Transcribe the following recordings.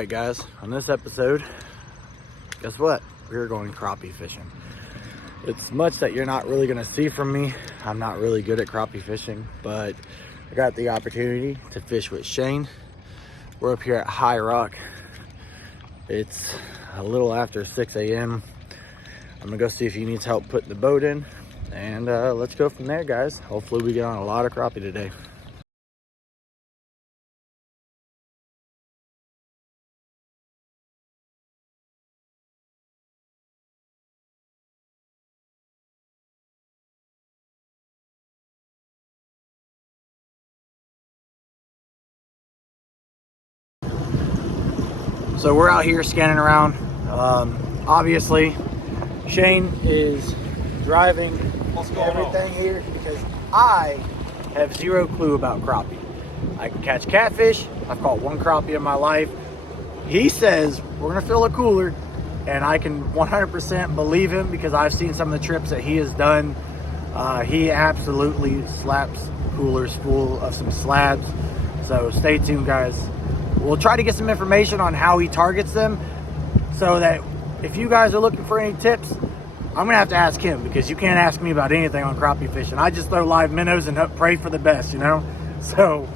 Alright guys, on this episode, guess what? We're going crappie fishing. It's much that you're not really going to see from me. I'm not really good at crappie fishing, but I got the opportunity to fish with Shane. We're up here at High Rock. It's a little after 6 a.m. I'm going to go see if he needs help putting the boat in. And let's go from there, guys. Hopefully we get on a lot of crappie today. So we're out here scanning around. Obviously, Shane is driving everything here because I have zero clue about crappie. I can catch catfish. I've caught one crappie in my life. He says we're gonna fill a cooler, and I can 100% believe him because I've seen some of the trips that he has done. He absolutely slaps coolers full of some slabs. So stay tuned, guys. We'll try to get some information on how he targets them so that if you guys are looking for any tips, I'm gonna have to ask him because you can't ask me about anything on crappie fishing. I just throw live minnows and pray for the best, you know? So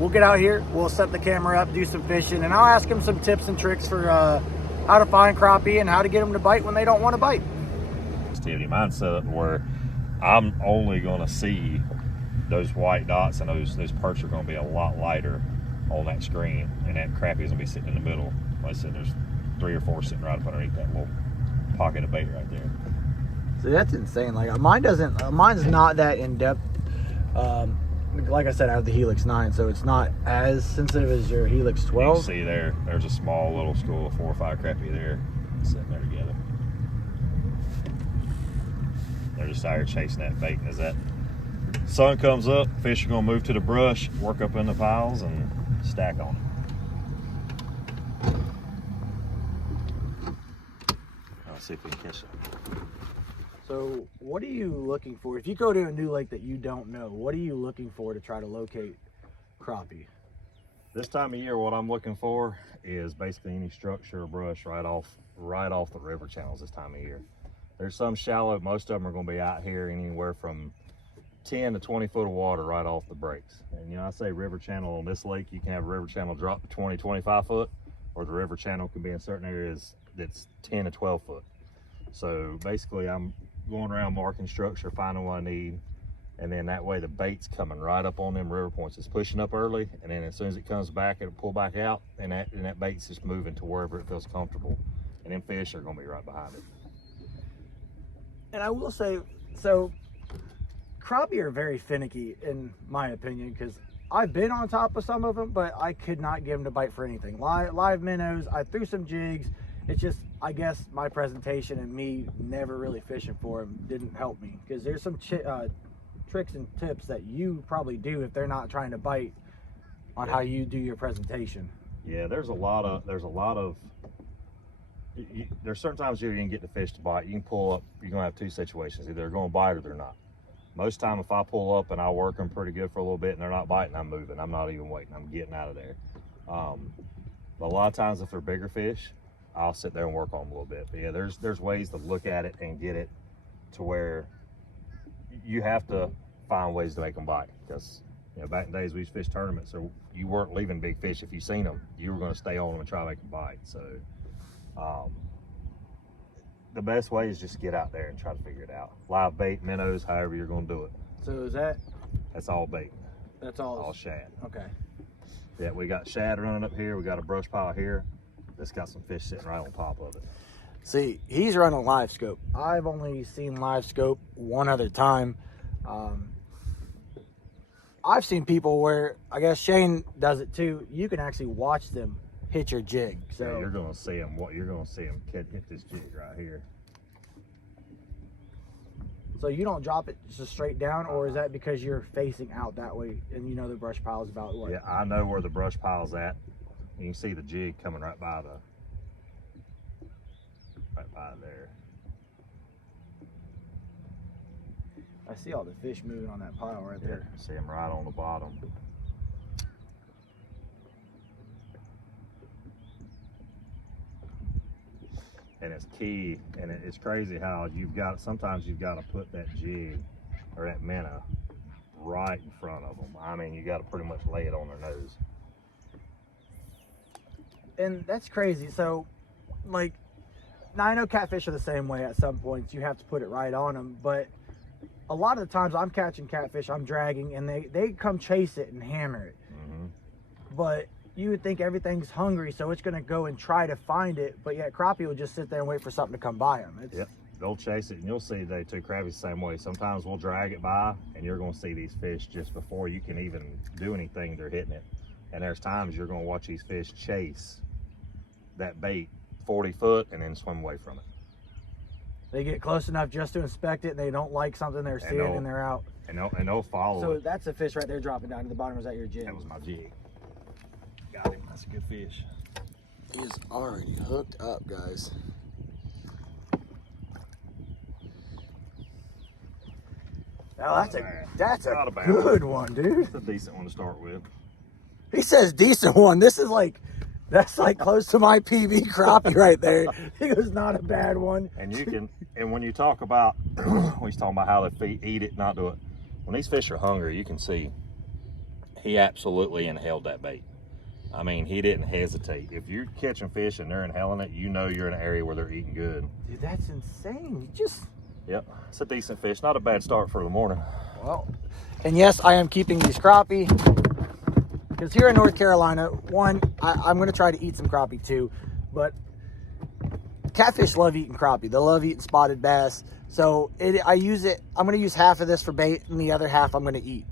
we'll get out here, we'll set the camera up, do some fishing, and I'll ask him some tips and tricks for how to find crappie and how to get them to bite when they don't want to bite. Mine's set up where I'm only gonna see those white dots, and those perch are gonna be a lot lighter on that screen, and that crappie is gonna be sitting in the middle. Like I said, there's 3 or 4 sitting right up underneath that little pocket of bait right there. So that's insane. Like mine's not that in depth. Like I said, I have the Helix 9, so it's not as sensitive as your Helix 12. You can see there's a small little school of 4 or 5 crappie there sitting there together. They're just out here chasing that bait, and as that sun comes up, fish are gonna move to the brush, work up in the piles, and stack on it. Let's see if we can catch it. So what are you looking for? If you go to a new lake that you don't know, what are you looking for to try to locate crappie? This time of year, what I'm looking for is basically any structure or brush right off the river channels this time of year. There's some shallow, most of them are gonna be out here anywhere from 10 to 20 foot of water right off the breaks. And you know, I say river channel on this lake, you can have a river channel drop to 20, 25 foot, or the river channel can be in certain areas that's 10 to 12 foot. So basically I'm going around marking structure, finding what I need, and then that way the bait's coming right up on them river points. It's pushing up early, and then as soon as it comes back, it'll pull back out, and that bait's just moving to wherever it feels comfortable. And then fish are gonna be right behind it. And I will say, so crappie are very finicky in my opinion, because I've been on top of some of them, but I could not get them to bite for anything. Live minnows, I threw some jigs. It's just, I guess my presentation and me never really fishing for them didn't help me, because there's some tricks and tips that you probably do if they're not trying to bite on how you do your presentation. Yeah, there's certain times you can get the fish to bite. You can pull up, you're gonna have 2 situations. Either they're gonna bite or they're not. Most time if I pull up and I work them pretty good for a little bit and they're not biting, I'm moving. I'm not even waiting, I'm getting out of there. But a lot of times if they're bigger fish, I'll sit there and work on them a little bit. But yeah, there's ways to look at it and get it to where you have to find ways to make them bite. Because you know, back in the days we used to fish tournaments, so you weren't leaving big fish. If you seen them, you were going to stay on them and try to make them bite. So the best way is just get out there and try to figure it out. Live bait, minnows, however you're going to do it. So That's all bait. That's all shad. Okay. Yeah, we got shad running up here. We got a brush pile here. That's got some fish sitting right on top of it. See, he's running live scope. I've only seen live scope one other time. I've seen people where, I guess Shane does it too, you can actually watch them hit your jig. So yeah, you're gonna see them. You're gonna see them hit this jig right here. So you don't drop it just straight down, or is that because you're facing out that way and you know the brush pile is about what? Yeah, I know where the brush pile's at. You can see the jig coming right by there. I see all the fish moving on that pile right there. See them right on the bottom. and it's key. And it's crazy how sometimes you've got to put that jig or that minnow right in front of them. I mean, you got to pretty much lay it on their nose. And that's crazy. So, like, now I know catfish are the same way. At some points, you have to put it right on them. But a lot of the times, I'm catching catfish, I'm dragging, and they come chase it and hammer it. Mm-hmm. But you would think everything's hungry, so it's going to go and try to find it. But yet, crappie will just sit there and wait for something to come by them. Yep. They'll chase it, and you'll see they too. Crappie's the same way. Sometimes we'll drag it by, and you're going to see these fish just before you can even do anything, they're hitting it. And there's times you're going to watch these fish chase that bait 40 foot and then swim away from it. They get close enough just to inspect it, and they don't like something they're seeing, and they're out. And they'll follow So it. that's a fish right there dropping down to the bottom. Was that your jig? That was my jig. Got him. That's a good fish. He is already hooked up, guys. Oh, that's a good one, dude. It's a decent one to start with. He says decent one. This is like, that's like close to my PB crappie right there. He goes, not a bad one. And you can, and when you talk about, when he's talking about how they eat it, not do it. When these fish are hungry, you can see he absolutely inhaled that bait. I mean, he didn't hesitate. If you're catching fish and they're inhaling it, you know you're in an area where they're eating good. Dude, that's insane. You just... Yep, it's a decent fish. Not a bad start for the morning. Well, and yes, I am keeping these crappie. Because here in North Carolina, one, I'm going to try to eat some crappie too. But catfish love eating crappie. They love eating spotted bass. So I use it. I'm going to use half of this for bait, and the other half I'm going to eat.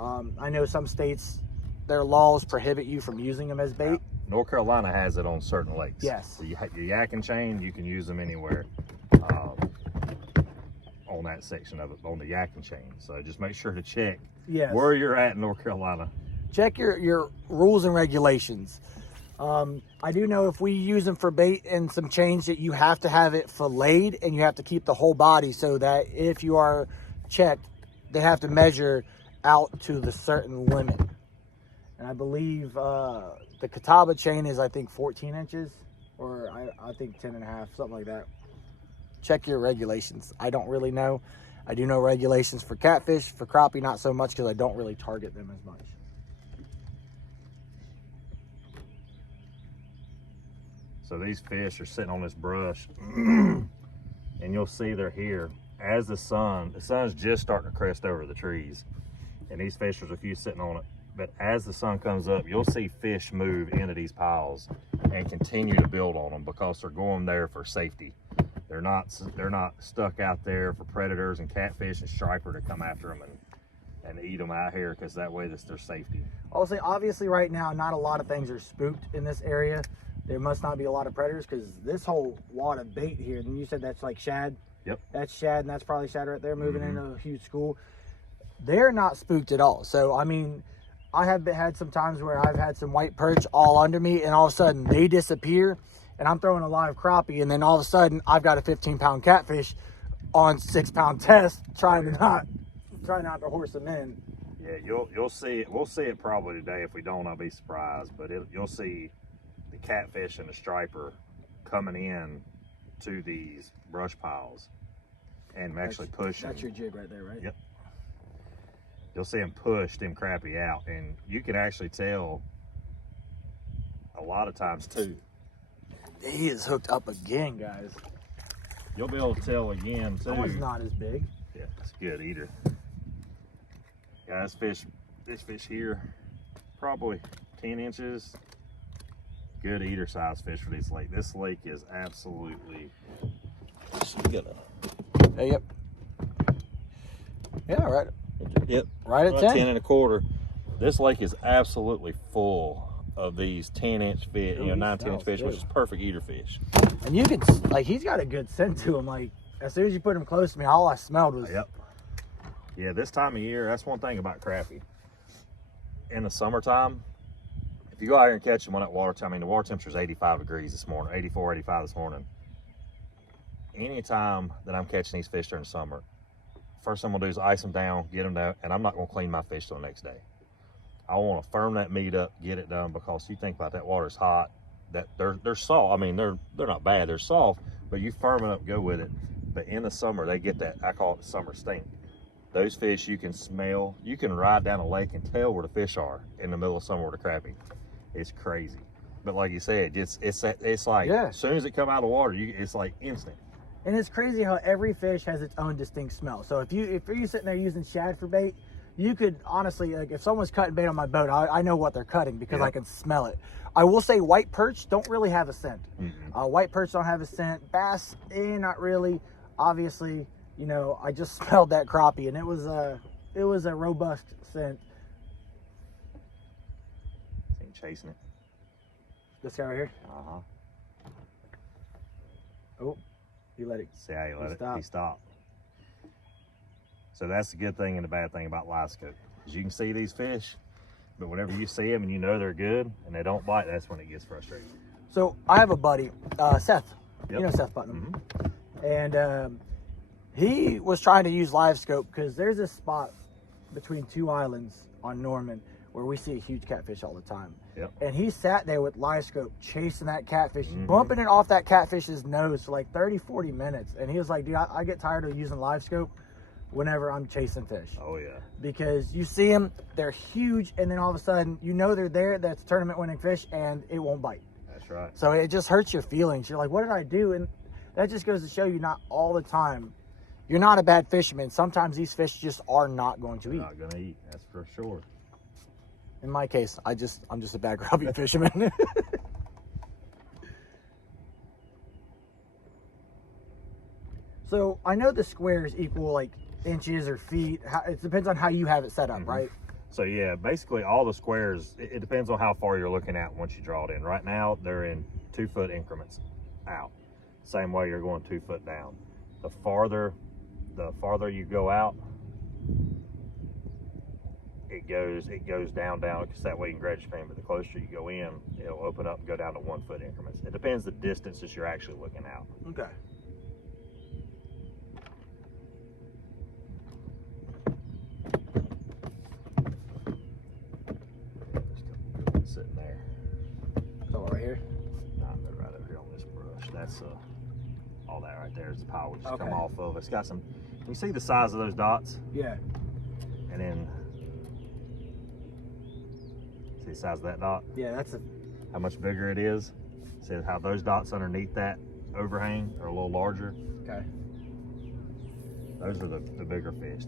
I know some states, their laws prohibit you from using them as bait. North Carolina has it on certain lakes. Yes. Your yak and chain, you can use them anywhere on that section of it, on the yak and chain. So just make sure to check where you're at in North Carolina. Check your rules and regulations. I do know if we use them for bait and some chains that you have to have it filleted, and you have to keep the whole body, so that if you are checked, they have to measure out to the certain limit. And I believe the Catawba chain is, I think, 14 inches, or I think 10 and a half, something like that. Check your regulations. I don't really know. I do know regulations for catfish. For crappie, not so much, because I don't really target them as much. So these fish are sitting on this brush, and you'll see they're here as the sun's just starting to crest over the trees, and these fish, there's a few sitting on it. But as the sun comes up, you'll see fish move into these piles and continue to build on them, because they're going there for safety. They're not stuck out there for predators and catfish and striper to come after them and eat them out here, because that way that's their safety. I'll say, obviously right now, not a lot of things are spooked in this area. There must not be a lot of predators, because this whole wad of bait here, and you said that's like shad? Yep. That's shad, and that's probably shad right there moving into a huge school. They're not spooked at all. So, I mean, I have had some times where I've had some white perch all under me, and all of a sudden they disappear, and I'm throwing a lot of crappie, and then all of a sudden I've got a 15-pound catfish on 6-pound test, trying not to horse them in. Yeah, you'll see it. We'll see it probably today. If we don't, I'll be surprised. But you'll see the catfish and the striper coming in to these brush piles and actually pushing. That's your jig right there, right? Yep. You'll see them push them crappie out, and you can actually tell a lot of times too. He is hooked up again, guys. You'll be able to tell again too. That one's not as big. Yeah, it's a good eater. Yeah, this fish here, probably 10 inches. Good eater size fish for this lake. This lake is absolutely. Hey, yep. Yeah, right. Yep. Right at 10. 10 and a quarter. This lake is absolutely full of these 10-inch fish, 9-10-inch fish, which is perfect eater fish. And you can, like, he's got a good scent to him. Like, as soon as you put him close to me, all I smelled was. Yep. Yeah, this time of year, that's one thing about crappie. In the summertime, if you go out here and catch them on that water, I mean, the water temperature is 85 degrees this morning, 84, 85 this morning. Anytime that I'm catching these fish during the summer, first thing I'm gonna do is ice them down, get them down, and I'm not gonna clean my fish till the next day. I want to firm that meat up, get it done, because you think about that water's hot, that they're soft. I mean, they're not bad, they're soft, but you firm it up, go with it. But in the summer, they get that, I call it summer stink. Those fish you can smell. You can ride down a lake and tell where the fish are in the middle of summer with a crappie. It's crazy. But like you said, it's like, Yeah. as soon as it come out of the water, it's like instant. And it's crazy how every fish has its own distinct smell. So if you're sitting there using shad for bait, you could honestly, like, if someone's cutting bait on my boat, I know what they're cutting because I can smell it. I will say white perch don't really have a scent. White perch don't have a scent. Bass, not really. Obviously, you know, I just smelled that crappie, and it was a robust scent. Ain't chasing it. This guy right here. Oh, you let it. See how you let it? Stop. He stopped. So that's the good thing and the bad thing about live scope is you can see these fish, but whenever you see them and you know they're good and they don't bite, that's when it gets frustrating. So I have a buddy, Seth. Yep. You know Seth Putnam, and he was trying to use live scope because there's this spot between two islands on Norman where we see a huge catfish all the time. Yep. And he sat there with live scope chasing that catfish, bumping it off that catfish's nose for like 30, 40 minutes. And he was like, dude, I get tired of using live scope whenever I'm chasing fish. Oh yeah. Because you see them, they're huge, and then all of a sudden, you know they're there, that's tournament winning fish, and it won't bite. That's right. So it just hurts your feelings. You're like, what did I do? And that just goes to show you not all the time. You're not a bad fisherman. Sometimes these fish just are not going to eat. Not gonna eat, that's for sure. In my case, I'm just a bad crappie fisherman. So I know the squares equal like inches or feet. It depends on how you have it set up, right? So yeah, basically all the squares, it depends on how far you're looking at once you draw it in. Right now, they're in 2 foot increments out. Same way you're going 2 foot down. The farther you go out, it goes down, because that way you can grab your stream. But the closer you go in, it'll open up and go down to 1 foot increments. It depends the distances you're actually looking out. Okay. Sitting there. So right here. No, they're right over here on this brush. That's all that right there is the pile we just Okay. come off of. It's got some. You see the size of those dots, Yeah. and then see the size of that dot. Yeah, that's a. How much bigger it is. See how those dots underneath that overhang are a little larger. Okay. Those are the bigger fish.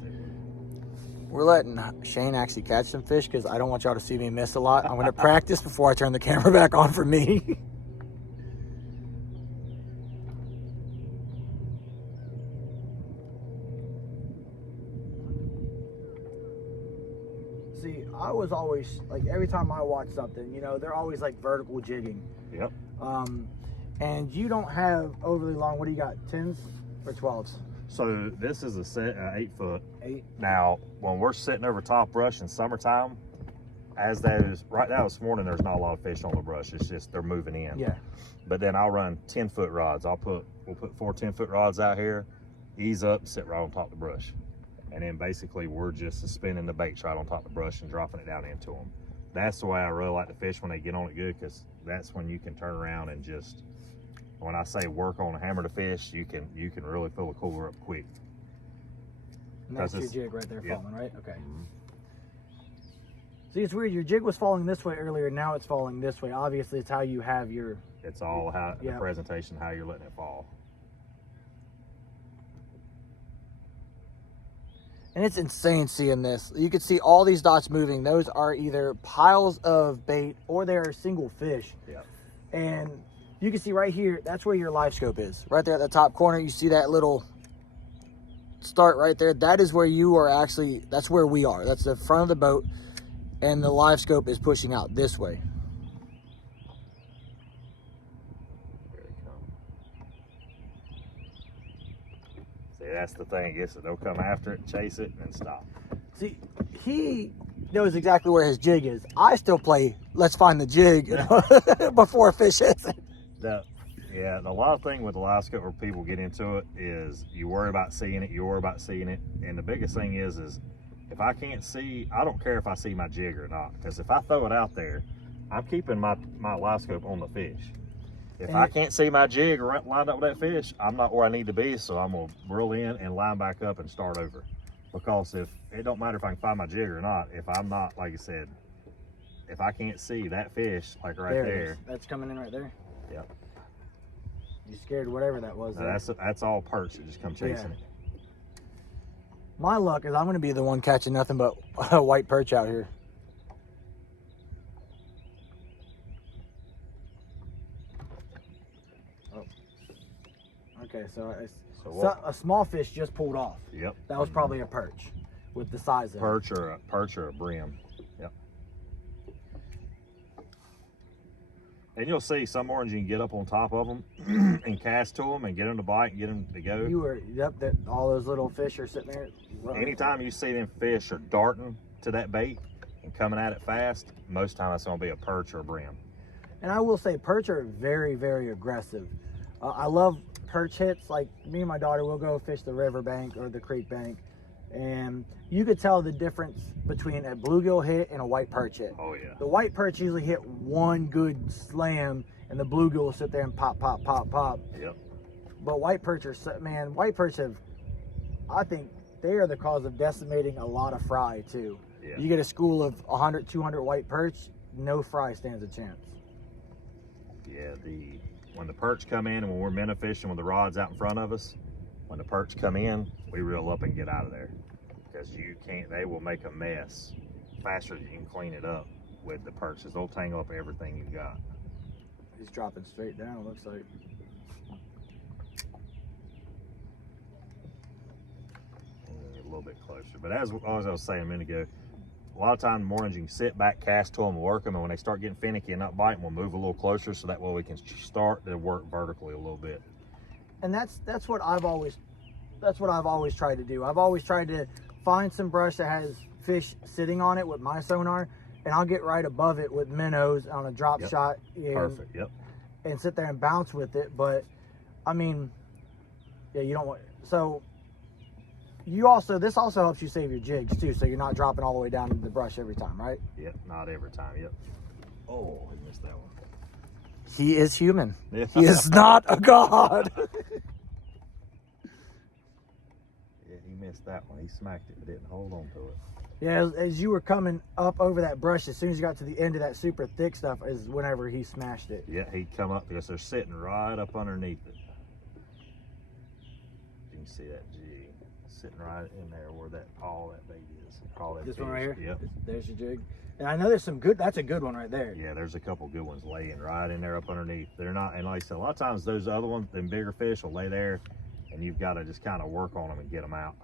We're letting Shane actually catch some fish because I don't want y'all to see me miss a lot. I'm going to practice before I turn the camera back on for me. See, I was always, like, every time I watch something, you know, they're always, like, vertical jigging. Yep. And you don't have overly long, what do you got, 10s or 12s? So this is a set 8 foot. 8? Now, when we're sitting over top brush in summertime, as those, right now this morning, there's not a lot of fish on the brush. It's just they're moving in. Yeah. But then I'll run 10 foot rods. We'll put 4 10 foot rods out here, ease up, sit right on top of the brush. And then basically we're just suspending the baits right on top of the brush and dropping it down into them. That's the way I really like to fish when they get on it good, because that's when you can turn around and just, when I say work on a hammer to fish, you can really fill a cooler up quick. And that's your Because jig right there, yep. falling, right? Okay. See, it's weird. Your jig was falling this way earlier. Now it's falling this way. Obviously, it's how you have your... It's all how Yep. the presentation, how you're letting it fall. And it's insane seeing this. You can see all these dots moving. Those are either piles of bait or they are single fish. Yeah. And you can see right here, that's where your live scope is. Right there at the top corner, you see that little start right there. That is where you are actually, that's where we are. That's the front of the boat. And the live scope is pushing out this way. Here they come. See, that's the thing. I guess they'll come after it, chase it, and then stop. See, he knows exactly where his jig is. I still play, let's find the jig before a fish hits it. Yeah, a lot of thing with the live scope where people get into it is you worry about seeing it, and the biggest thing is if I can't see, I don't care if I see my jig or not, because if I throw it out there, I'm keeping my live scope on the fish. If I can't see my jig lined up with that fish, I'm not where I need to be, so I'm gonna reel in and line back up and start over. Because if it don't matter if I can find my jig or not, if I'm not, like I said, if I can't see that fish, like right there. That's coming in right there. Yep. You scared whatever that was. No, that's all perch that just come chasing it. My luck is I'm going to be the one catching nothing but white perch out here. Oh. Okay, so a small fish just pulled off. Yep. That was probably a perch with the size of perch or a brim. Yep. And you'll see some orange you can get up on top of them and cast to them and get them to bite and get them to go. That all those little fish are sitting there. Anytime you see them fish are darting to that bait and coming at it fast, most time it's going to be a perch or a brim. And I will say perch are very, very aggressive. I love perch hits. Like me and my daughter will go fish the river bank or the creek bank, and you could tell the difference between a bluegill hit and a white perch hit. Oh yeah. The white perch usually hit one good slam, and the bluegill will sit there and pop, pop, pop, pop. Yep. But white perch are, man, white perch have, I think they are the cause of decimating a lot of fry too. Yeah. You get a school of 100, 200 white perch, no fry stands a chance. Yeah, when the perch come in and when we're minnow fishing with the rods out in front of us, when the perch come in, we reel up and get out of there. Because they will make a mess faster than you can clean it up with the perches. They'll tangle up everything you got. He's dropping straight down, looks like. A little bit closer. But as I was saying a minute ago, a lot of times in the mornings you can sit back, cast to them, and work them, and when they start getting finicky and not biting, we'll move a little closer so that way we can start to work vertically a little bit. And that's what I've always tried to do. I've always tried to find some brush that has fish sitting on it with my sonar, and I'll get right above it with minnows on a drop shot. Perfect. Yep. And sit there and bounce with it. But I mean, yeah, you don't want. So this also helps you save your jigs too, so you're not dropping all the way down into the brush every time, right? Yep. Not every time. Yep. Oh, I missed that one. He is human. Yeah. He is not a god. Yeah, he missed that one. He smacked it, but didn't hold on to it. Yeah, as you were coming up over that brush, as soon as you got to the end of that super thick stuff is whenever he smashed it. Yeah, he'd come up because they're sitting right up underneath it. You can see that jig sitting right in there where that bait is. This one right here? Yep. There's your jig. And I know there's some good, that's a good one right there. Yeah, there's a couple good ones laying right in there up underneath. They're not, and like I said, a lot of times those other ones, them bigger fish will lay there and you've got to just kind of work on them and get them out.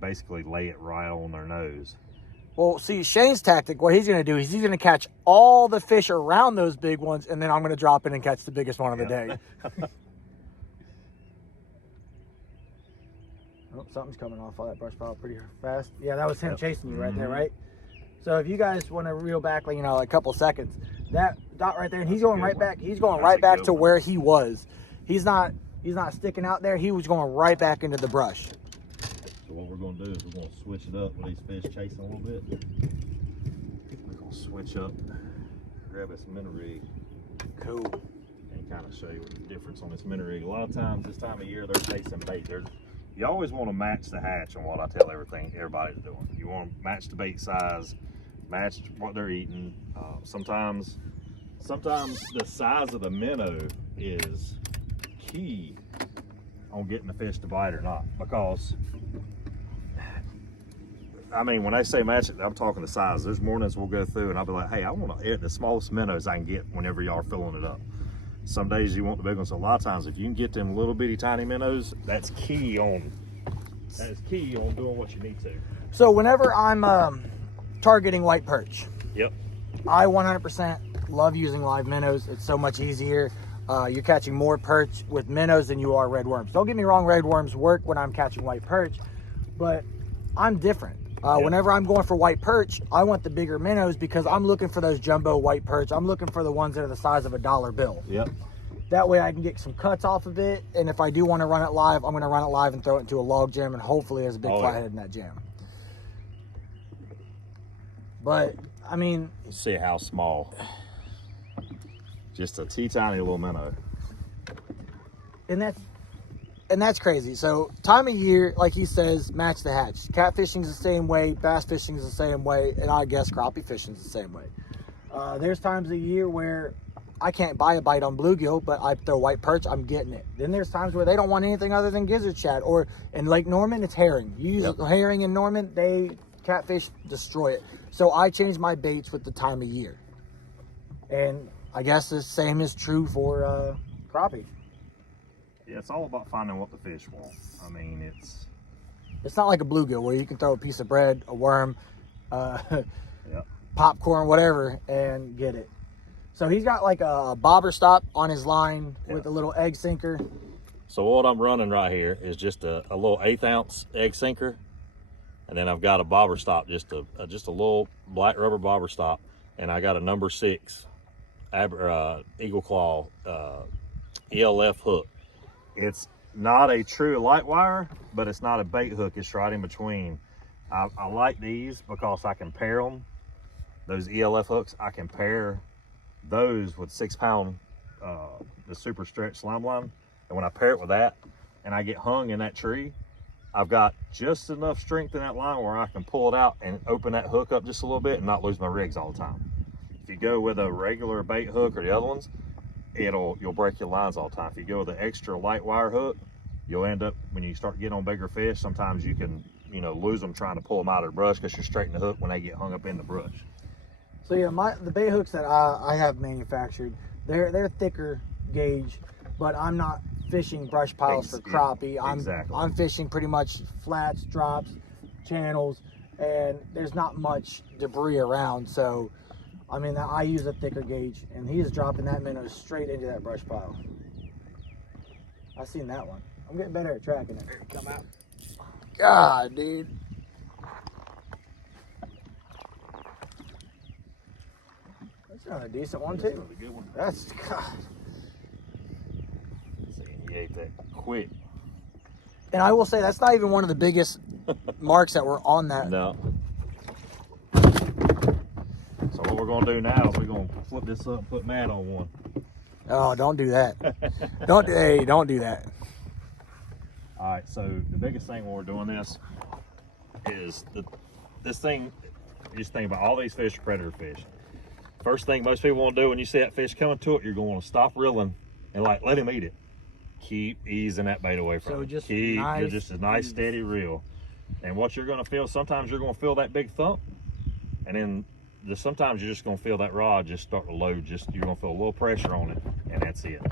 Basically lay it right on their nose. Well, see, Shane's tactic, what he's going to do is he's going to catch all the fish around those big ones, and then I'm going to drop in and catch the biggest one of the day. Oh, something's coming off of that brush pile pretty fast. Yeah, that was him chasing you right there, right? So if you guys want to reel back, like, a couple seconds, that dot right there, and he's going right back. He's going right back to where he was. He's not sticking out there. He was going right back into the brush. So what we're going to do is we're going to switch it up with these fish chasing a little bit. We're going to switch up, grab this minnow rig. Cool. And kind of show you what the difference on this minnow rig. A lot of times this time of year they're chasing bait. You always want to match the hatch on what I tell everybody's doing. You want to match the bait size, match what they're eating. Sometimes the size of the minnow is key on getting the fish to bite or not. Because, I mean, when I say match it, I'm talking the size. There's mornings we'll go through and I'll be like, hey, I want to the smallest minnows I can get whenever y'all are filling it up. Some days you want the big ones. So a lot of times if you can get them little bitty tiny minnows, that's key on doing what you need to. So whenever I'm targeting white perch, yep, I 100% love using live minnows. It's so much easier. You're catching more perch with minnows than you are red worms. Don't get me wrong, red worms work when I'm catching white perch, but I'm different. Whenever I'm going for white perch, I want the bigger minnows because I'm looking for those jumbo white perch. I'm looking for the ones that are the size of a dollar bill. Yep. That way I can get some cuts off of it, and if I do want to run it live, I'm going to run it live and throw it into a log jam, and hopefully there's a big flathead in that jam. But, I mean... Let's see how small. Just a teeny little minnow. And that's crazy. So time of year, like he says, match the hatch. Catfishing's the same way, bass fishing's the same way, and I guess crappie fishing's the same way. There's times of year where I can't buy a bite on bluegill, but I throw white perch, I'm getting it. Then there's times where they don't want anything other than gizzard shad. Or in Lake Norman, it's herring. You use herring in Norman, they catfish destroy it. So I change my baits with the time of year. And I guess the same is true for crappie. Yeah, it's all about finding what the fish want. I mean, it's not like a bluegill where you can throw a piece of bread, a worm, yep. popcorn, whatever, and get it. So he's got like a bobber stop on his line with a little egg sinker. So what I'm running right here is just a little 1/8 ounce egg sinker, and then I've got a bobber stop, just a little black rubber bobber stop, and I got a number 6 Eagle Claw ELF hook. It's not a true light wire, but it's not a bait hook. It's right in between. I like these because I can pair them. Those ELF hooks, I can pair those with 6-pound, the super stretch slime line. And when I pair it with that and I get hung in that tree, I've got just enough strength in that line where I can pull it out and open that hook up just a little bit and not lose my rigs all the time. If you go with a regular bait hook or the other ones, you'll break your lines all the time. If you go with an extra light wire hook, you'll end up, when you start getting on bigger fish, sometimes you can, lose them trying to pull them out of the brush because you're straightening the hook when they get hung up in the brush. So yeah, the bait hooks that I have manufactured, they're thicker gauge, but I'm not fishing brush piles for crappie. I'm fishing pretty much flats, drops, channels, and there's not much debris around. So I mean, I use a thicker gauge, and he is dropping that minnow straight into that brush pile. I seen that one. I'm getting better at tracking it. Come out. God, dude. That's not a decent one, too. That's a good one. That's, God. See, he ate that quick. And I will say, that's not even one of the biggest marks that were on that. No. So what we're gonna do now is we're gonna flip this up and put Matt on one. Oh, don't do that. Don't do that. All right, so the biggest thing when we're doing this is this thing, you just think about all these fish are predator fish. First thing most people want to do when you see that fish coming to it, you're going to stop reeling and let him eat it. Keep easing that bait away from it. Just a nice steady reel. And what you're gonna feel, sometimes you're gonna feel that big thump, and then sometimes you're just gonna feel that rod just start to load. You're gonna feel a little pressure on it, and that's it.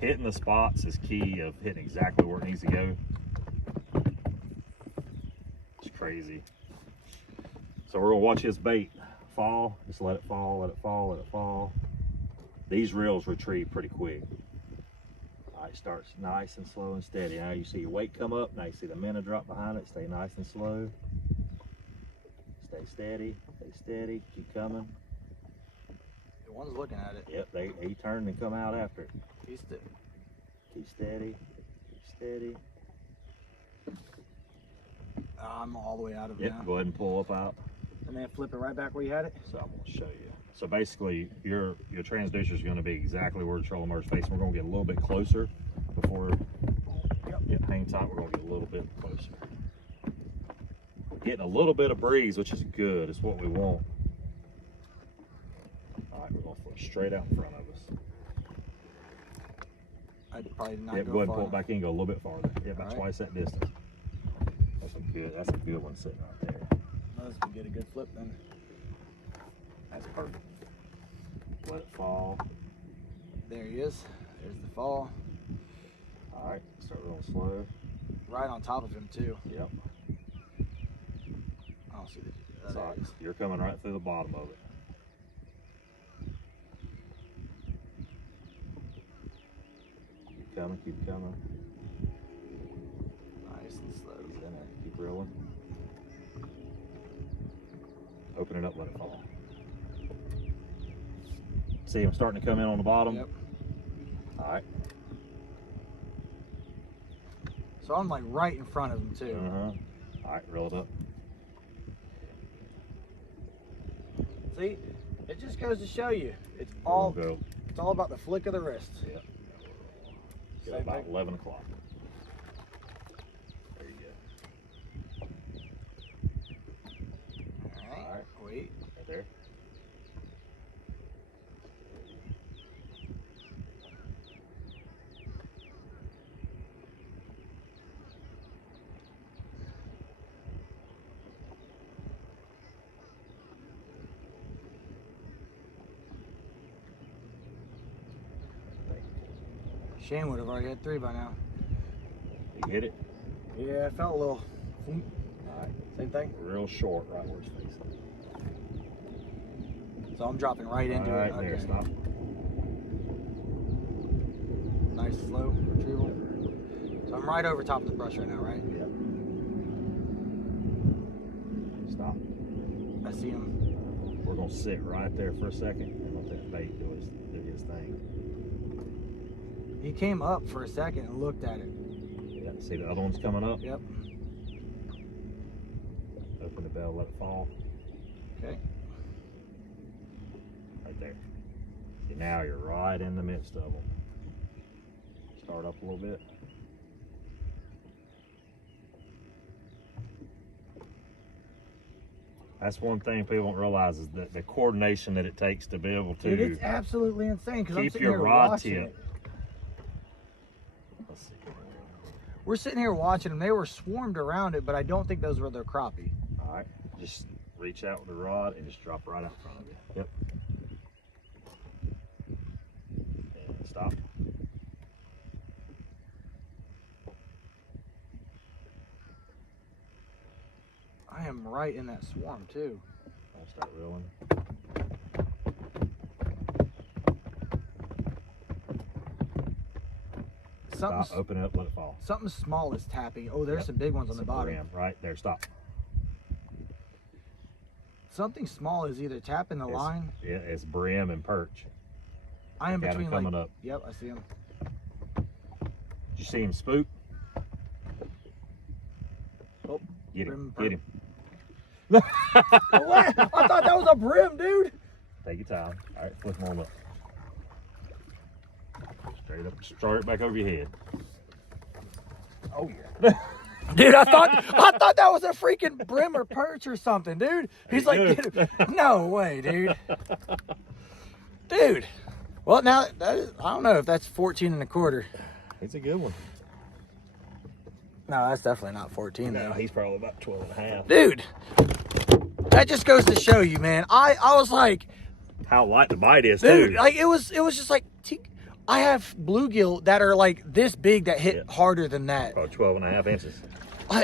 Hitting the spots is key of hitting exactly where it needs to go. It's crazy. So we're gonna watch his bait fall. Just let it fall, let it fall, let it fall. These reels retrieve pretty quick. All right, starts nice and slow and steady. Now you see your weight come up. Now you see the minnow drop behind it. Stay nice and slow. Stay steady. Stay steady. Keep coming. The one's looking at it. Yep, he turned and come out after it. He's still. Keep steady. Keep steady. I'm all the way out of it Yep, now. go ahead and pull up out. And then flip it right back where you had it. So I'm going to show you. So basically, your transducer is going to be exactly where the trolling motor's facing. We're going to get a little bit closer before. Yep, hang tight. We're going to get a little bit closer. Getting a little bit of breeze, which is good. It's what we want. All right, we're going to flip straight out in front of us. I'd probably not Yep, go go ahead and far pull it back in. Go a little bit farther. Yeah, about right. twice that distance. That's a good one sitting right there. Let's get a good flip then. That's perfect. Let it fall. There he is. There's the fall. All right, start real slow. Right on top of him too. Yep. I don't see the. That's all right. You're coming right through the bottom of it. Keep coming, keep coming. Nice and slow. He's in there. Keep reeling. Open it up, let it fall. See him starting to come in on the bottom? Yep. All right. So I'm like right in front of him too. All right, reel it up. See, it just goes to show you, it's all Go It's all about the flick of the wrist. Yeah. Same About thing. 11 o'clock. There you go. All right. Wait. Right there. Shane would have already had 3 by now. You hit it? Yeah, I felt a little. All right. Same thing. Real short right where it's facing. So I'm dropping right into All right, it. there, Okay. stop. Nice slow retrieval. So I'm right over top of the brush right now, right? Yep. Stop. I see him. We're gonna sit right there for a second and let that bait do his thing. He came up for a second and looked at it. Yeah, see the other one's coming up? Yep. Open the bell, let it fall. Okay. Right there. See, now you're right in the midst of them. Start up a little bit. That's one thing people don't realize is that the coordination that it takes to be able to Dude, it's absolutely insane because I'm keep sitting your here rod watching tip. it. Let's see. We're sitting here watching them. They were swarmed around it, but I don't think those were their crappie. All right, just reach out with the rod and just drop right out in front of you. Yep. And stop. I am right in that swarm too. I'll start reeling. Something, Stop, open it up, let it fall. something small is tapping. Oh, there's some big ones on the Some bottom. brim, right there, stop. Something small is either tapping the line. Yeah, it's brim and perch. I am Got 'em between coming like. up. Yep, I see him. Did you see him spook? Oh, Get brim him, and get him. What? I thought that was a brim, dude. Take your time. All right, flip him on up. Straight up, start it back over your head. Oh yeah. Dude, I thought that was a freaking brim or perch or something, dude. He's like, you dude, no way, dude. Dude. Well, now that is, I don't know if that's 14 and a quarter. It's a good one. No, that's definitely not 14 No, though. he's probably about 12 and a half. Dude, that just goes to show you, man. I was like, How light the bite is, dude, too. like it was just like, I have bluegill that are like this big that hit harder than that. About 12 and a half inches. I,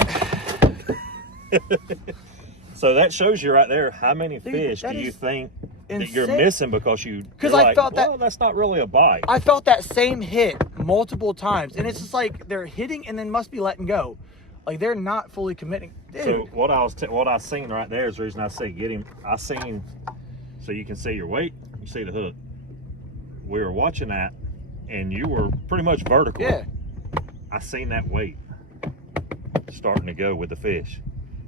So that shows you right there how many Dude, fish that do you is think that you're insane. missing because you. 'Cause you're I like, felt that- well, that's not really a bite. I felt that same hit multiple times, and it's just like they're hitting and then must be letting go, like they're not fully committing. Dude, So what I seen right there is the reason I say get him. I seen, so you can see your weight, you see the hook. We were watching that, and you were pretty much vertical. yeah, I seen that weight starting to go with the fish.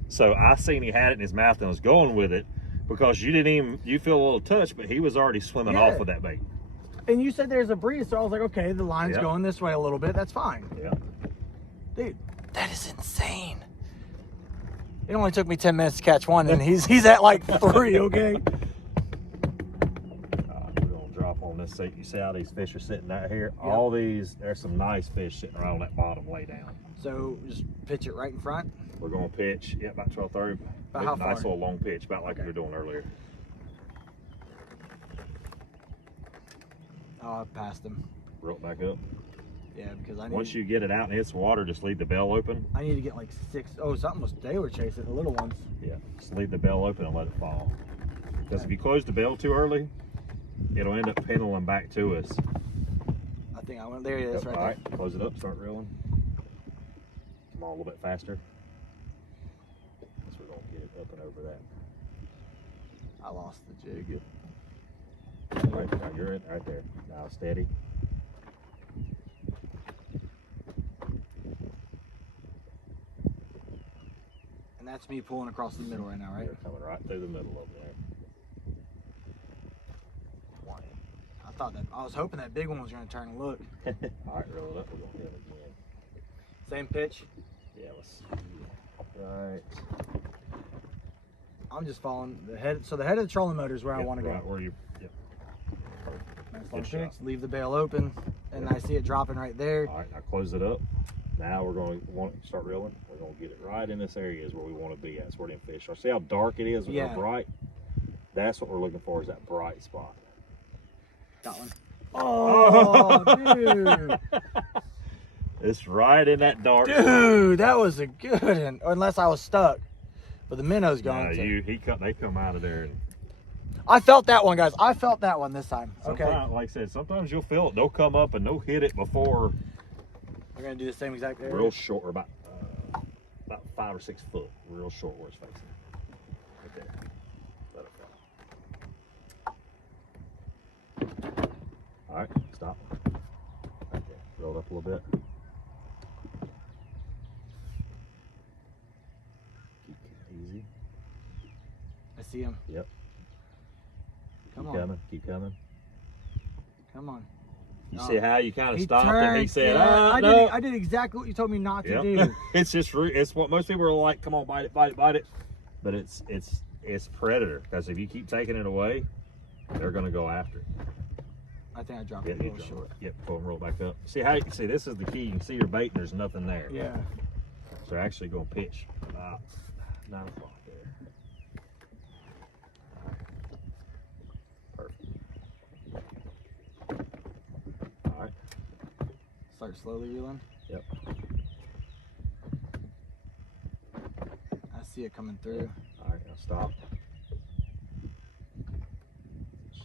So I seen he had it in his mouth and was going with it because you didn't even, you feel a little touch, but he was already swimming off with that bait. and you said there's a breeze, so I was like, okay, the line's Yep. going this way a little bit. That's fine, Yeah. dude. That is insane. It only took me 10 minutes to catch one, and he's at like 3. Okay. We're gonna drop on this seat. You see how these fish are sitting out here? Yep. All these, there's some nice fish sitting around that bottom lay down. So just pitch it right in front. We're gonna pitch, yeah, about 12:30. About how Nice far? little long pitch, about like we were doing earlier. Oh, I passed him. Roll it back up. Yeah, because I Once you get it out and hits water, just leave the bell open. I need to get like 6. Oh, something was. They were chasing the little ones. Yeah, just leave the bell open and let it fall. Because if you close the bell too early, it'll end up pendulum back to us. I think I went there. It is Yep, right all there. right, close it up, start reeling. Come on a little bit faster. So we're gonna get it up and over that. I lost the jig. Right, now you're in, right there. Now steady. And that's me pulling across the middle right now, right? You're coming right through the middle over there. I I was hoping that big one was gonna turn and look. All right, roll it up. We're gonna hit it again. Same pitch. Yeah, let's see. Right. I'm just following the head. So the head of the trolling motor is where I want to right go. where you. Yep. Nice Good long shot. pitch. Leave the bail open, and I see it dropping right there. All right, now close it up. Now we're going to start reeling. We're going to get it right in this area is where we want to be at. That's where them fish are. See how dark it is? Yeah. Or bright? That's what we're looking for, is that bright spot. Got one. Oh, dude. It's right in that dark spot. Dude, that was a good one. Unless I was stuck. But the minnow's going. No, they come out of there. And I felt that one, guys. I felt that one this time. Okay. like I said, sometimes you'll feel it. They'll come up and they'll hit it before. We're going to do the same exact area. Real short, about 5 or 6 foot. Real short where it's facing. Right there. Let it go. All right, stop. Right there. Roll it up a little bit. Keep easy. I see him. Yep. Come Keep on. coming. Keep coming. Come on. You see how you kind of He stopped and he turned, said, yeah, no. I did exactly what you told me not to Yep. do. It's just it's what most people are like, come on, bite it, bite it, bite it. But it's predator, because if you keep taking it away, they're gonna go after it. I think I dropped Yep, it a you little drop short. it. Yep, pull and roll back up. See how you see this is the key. You can see your bait and there's nothing there. Yeah. So they're actually gonna pitch about 9 o'clock there. Perfect. All right. Start slowly reeling. Yep. I see it coming through. All right, now stop.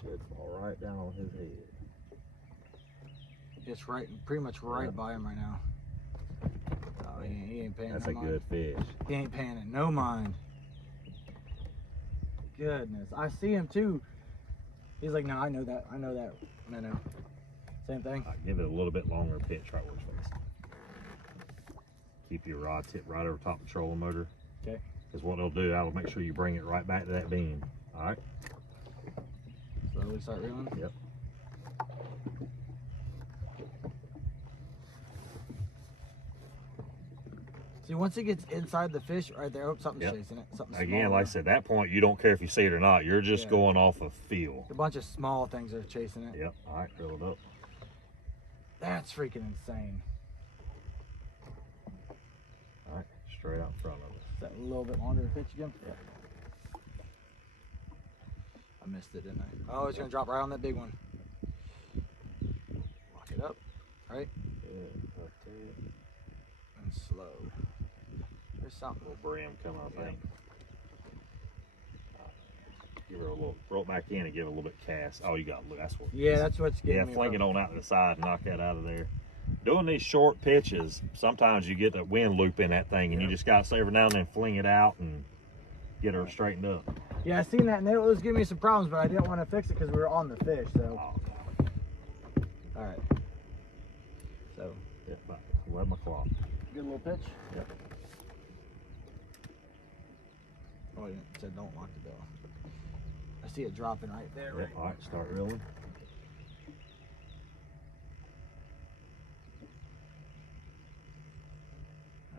Should fall right down on his head. It's right, pretty much right Yeah. by him right now. Oh, he ain't paying That's no a mind. good fish. He ain't paying it no mind. Goodness, I see him too. He's like, no, I know that minnow. Same thing. All right, give it a little bit longer pitch right where it's facing. Keep your rod tip right over top of the trolling motor. Okay. Because what it'll do, that'll make sure you bring it right back to that beam. All right. Slowly start reeling. Yep. See, once it gets inside the fish, right there, oh, something's Yep. chasing it. Something Again, small. like I said, that point you don't care if you see it or not. You're just Yeah. going off of feel. A bunch of small things are chasing it. Yep. All right, reel it up. That's freaking insane. All right, straight out in front of us. Is that a little bit longer to pitch again? Yeah. I missed it, didn't I? Oh, it's gonna drop right on that big one. Lock it up, right? Yeah, up there. And slow. There's something. Little brim coming, I Yeah. think. Give her a little, roll it back in and give it a little bit cast. Oh, you got, look, that's what. Yeah, that's what's getting Yeah, me. fling it on out to the side and knock that out of there. Doing these short pitches, sometimes you get that wind loop in that thing, and you just got to say every now and then fling it out and get her straightened up. Yeah, I seen that, and it was giving me some problems, but I didn't want to fix it because we were on the fish. So, Oh, all right. So, yeah, about 11 o'clock. good little pitch. Yep. Oh, you said don't lock the bill. I see it dropping right there. Yep. All right, start reeling.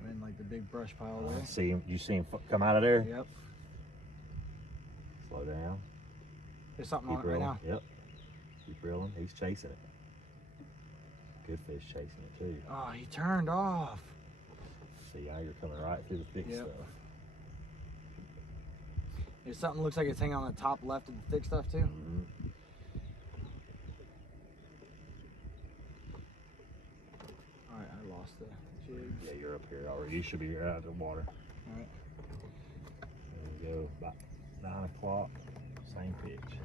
I'm in like the big brush pile there. See him? You see him come out of there? Yep. Slow down. There's something Keep on it right reeling. now. Yep. Keep reeling. He's chasing it. Good fish chasing it too. Oh, he turned off. See how you're coming right through the thick Yep. stuff. There's something looks like it's hanging on the top left of the thick stuff too. Mm-hmm. All right, I lost the jig. Yeah, you're up here already. You should be out of the water. All right. There we go. About 9 o'clock. Same pitch.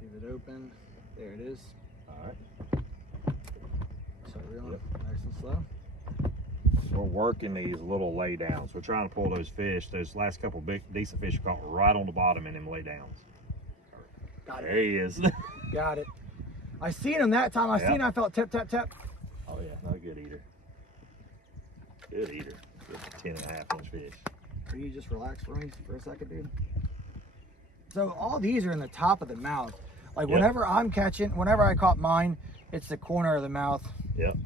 Leave it open. There it is. All right. Start reeling Yep. nice and slow. So we're working these little lay downs. We're trying to pull those fish. Those last couple big decent fish caught right on the bottom in them lay downs. Got There he is. Got it. I seen him that time. I Yep. seen. I felt tap tap tap. Oh yeah, not a good eater. Good eater. Good 10.5-inch fish. Will you just relax for me for a second, dude? So all these are in the top of the mouth. Like Yep. whenever I'm catching, whenever I caught mine, it's the corner of the mouth. Yep.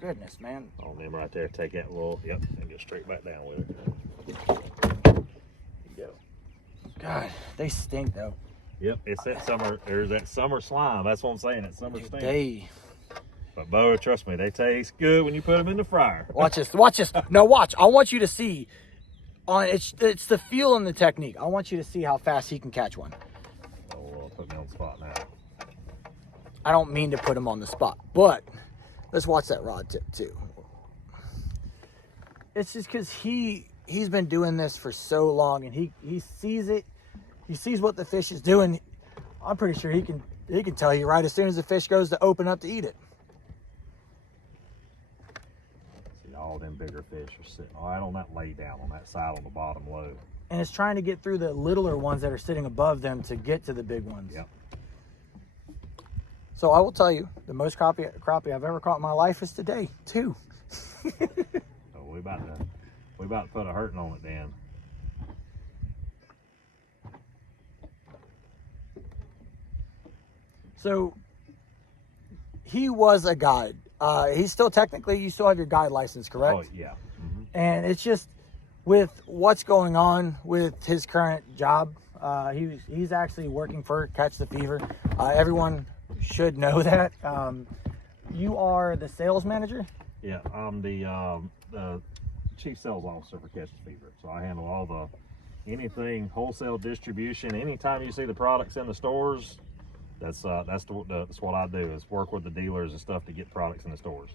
Goodness, man. On them right there, take that little, yep, and get straight back down with it. There you go. God, they stink though. Yep, it's that summer, there's that summer slime. That's what I'm saying, that summer stink. They But Bo, trust me, they taste good when you put them in the fryer. watch this. Watch this. No, watch. I want you to see. It's the feel and the technique. I want you to see how fast he can catch one. Oh, put me on the spot now. I don't mean to put him on the spot, but let's watch that rod tip too. It's just because he's been doing this for so long, and he sees it. He sees what the fish is doing. I'm pretty sure he can tell you right as soon as the fish goes to open up to eat it. See, all them bigger fish are sitting right on that lay down on that side on the bottom low. And it's trying to get through the littler ones that are sitting above them to get to the big ones. Yep. So I will tell you, the most crappie I've ever caught in my life is today, 2. So we about to put a hurting on it then. So he was a guide. He's still technically, you still have your guide license, correct? Oh yeah. Mm-hmm. And it's just with what's going on with his current job, he's actually working for Catch the Fever. Everyone should know that. You are the sales manager? Yeah, I'm the chief sales officer for Catch the Fever. So I handle all the anything wholesale distribution. Anytime you see the products in the stores, that's what I do, is work with the dealers and stuff to get products in the stores.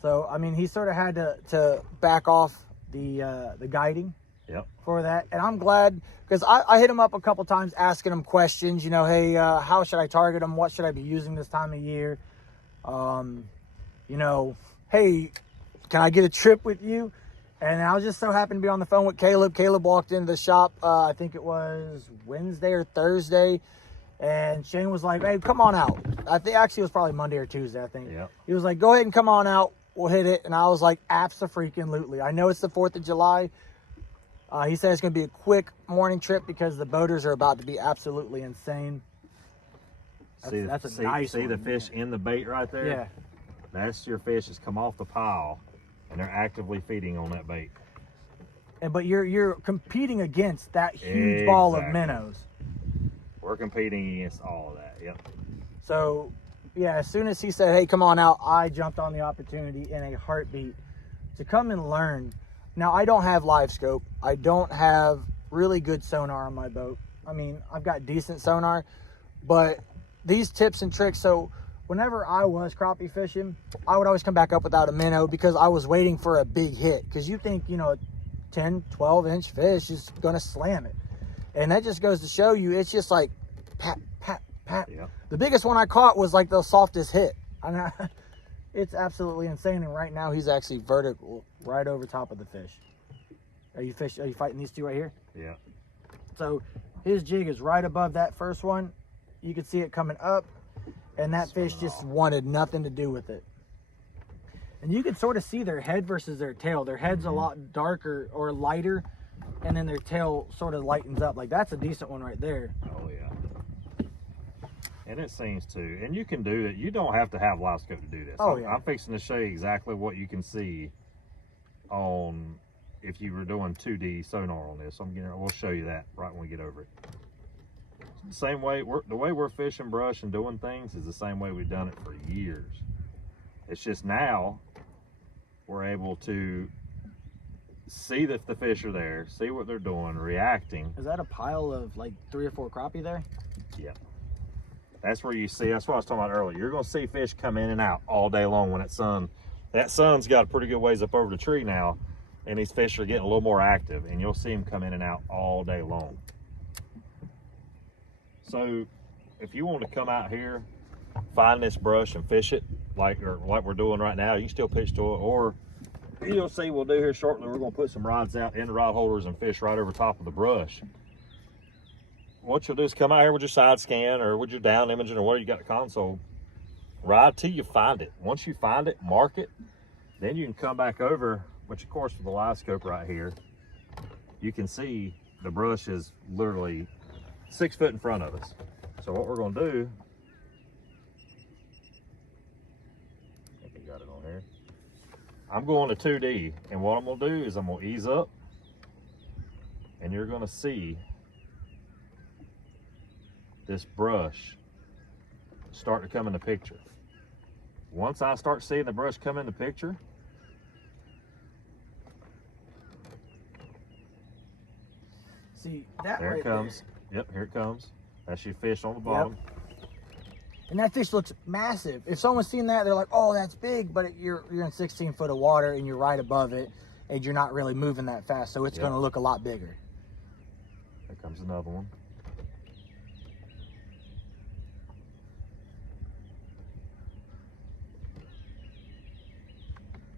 So I mean, he sort of had to back off the guiding. Yep. For that, and I'm glad, because I hit him up a couple times asking him questions, you know, hey, how should I target him, what should I be using this time of year, you know, hey, can I get a trip with you? And I was just so happy to be on the phone with Caleb. Walked into the shop, I think it was Wednesday or Thursday, and Shane was like, hey, come on out. I think actually it was probably Monday or Tuesday, I think. Yep. He was like, go ahead and come on out, we'll hit it. And I was like, abso-freaking-lutely. I know it's the 4th of July. He said it's going to be a quick morning trip because the boaters are about to be absolutely insane. That's a nice one. See the fish in the bait right there? Yeah. That's your fish that's come off the pile, and they're actively feeding on that bait. But you're competing against that huge ball of minnows. We're competing against all of that. Yep. So, yeah, as soon as he said, hey, come on out, I jumped on the opportunity in a heartbeat to come and learn. Now, I don't have live scope. I don't have really good sonar on my boat. I mean, I've got decent sonar, but these tips and tricks, so whenever I was crappie fishing, I would always come back up without a minnow because I was waiting for a big hit. Because you think, you know, a 10, 12-inch fish is going to slam it. And that just goes to show you, it's just like pat, pat, pat. Yeah. The biggest one I caught was like the softest hit. It's absolutely insane, and right now he's actually vertical right over top of the fish. Are you fighting these two right here? Yeah. So his jig is right above that first one. You can see it coming up, and that fish just wanted nothing to do with it. And you can sort of see their head versus their tail. Their head's a lot darker or lighter, and then their tail sort of lightens up. Like, that's a decent one right there. Oh yeah. And it seems to, and you can do it. You don't have to have live scope to do this. Oh, yeah. I'm fixing to show you exactly what you can see on if you were doing 2D sonar on this. We'll show you that right when we get over it. Same way, the way we're fishing brush and doing things is the same way we've done it for years. It's just now we're able to see that the fish are there, see what they're doing, reacting. Is that a pile of like 3 or 4 crappie there? Yeah. That's where you see, that's what I was talking about earlier. You're gonna see fish come in and out all day long when that sun's got a pretty good ways up over the tree now, and these fish are getting a little more active, and you'll see them come in and out all day long. So if you want to come out here, find this brush and fish it like we're doing right now, you can still pitch to it, or you'll see we'll do here shortly, we're gonna put some rods out in the rod holders and fish right over top of the brush. What you'll do is come out here with your side scan or with your down imaging or whatever you got the console, ride till you find it. Once you find it, mark it, then you can come back over, which of course with the live scope right here, you can see the brush is literally 6 foot in front of us. So what we're gonna do, I think I got it on here. I'm going to 2D, and what I'm gonna do is I'm gonna ease up, and you're gonna see this brush start to come in the picture. Once I start seeing the brush come in the picture, see that there right it comes. there. Yep, here it comes. That's your fish on the bottom. Yep. And that fish looks massive. If someone's seen that, they're like, "Oh, that's big," but you're in 16 foot of water and you're right above it, and you're not really moving that fast, so it's going to look a lot bigger. There comes another one.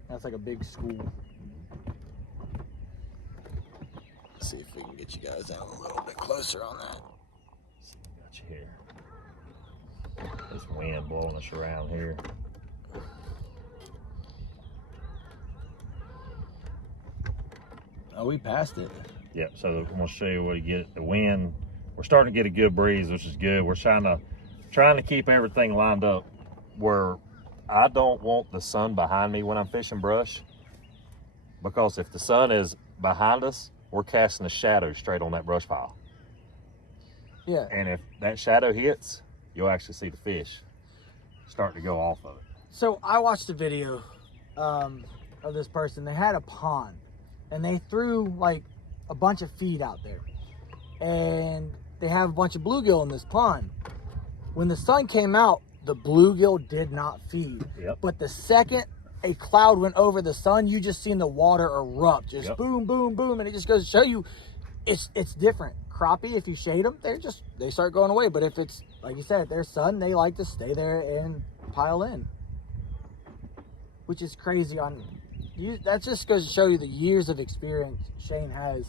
That's like a big school. Let's see if we can get you guys down a little bit closer on that. Got you here. This wind blowing us around here. Oh, we passed it. Yep, so I'm gonna show you what you get. The wind, we're starting to get a good breeze, which is good. We're trying to keep everything lined up where I don't want the sun behind me when I'm fishing brush, because if the sun is behind us, we're casting a shadow straight on that brush pile. Yeah. And if that shadow hits, you'll actually see the fish start to go off of it. So I watched a video of this person. They had a pond, and they threw like a bunch of feed out there, and they have a bunch of bluegill in this pond. When the sun came out, the bluegill did not feed. Yep. But the second a cloud went over the sun, you just seen the water erupt, just boom, boom, boom, and it just goes to show you it's different. Crappie, if you shade them, they start going away. But if it's like you said, their sun, they like to stay there and pile in, which is crazy. On you, that just goes to show you the years of experience Shane has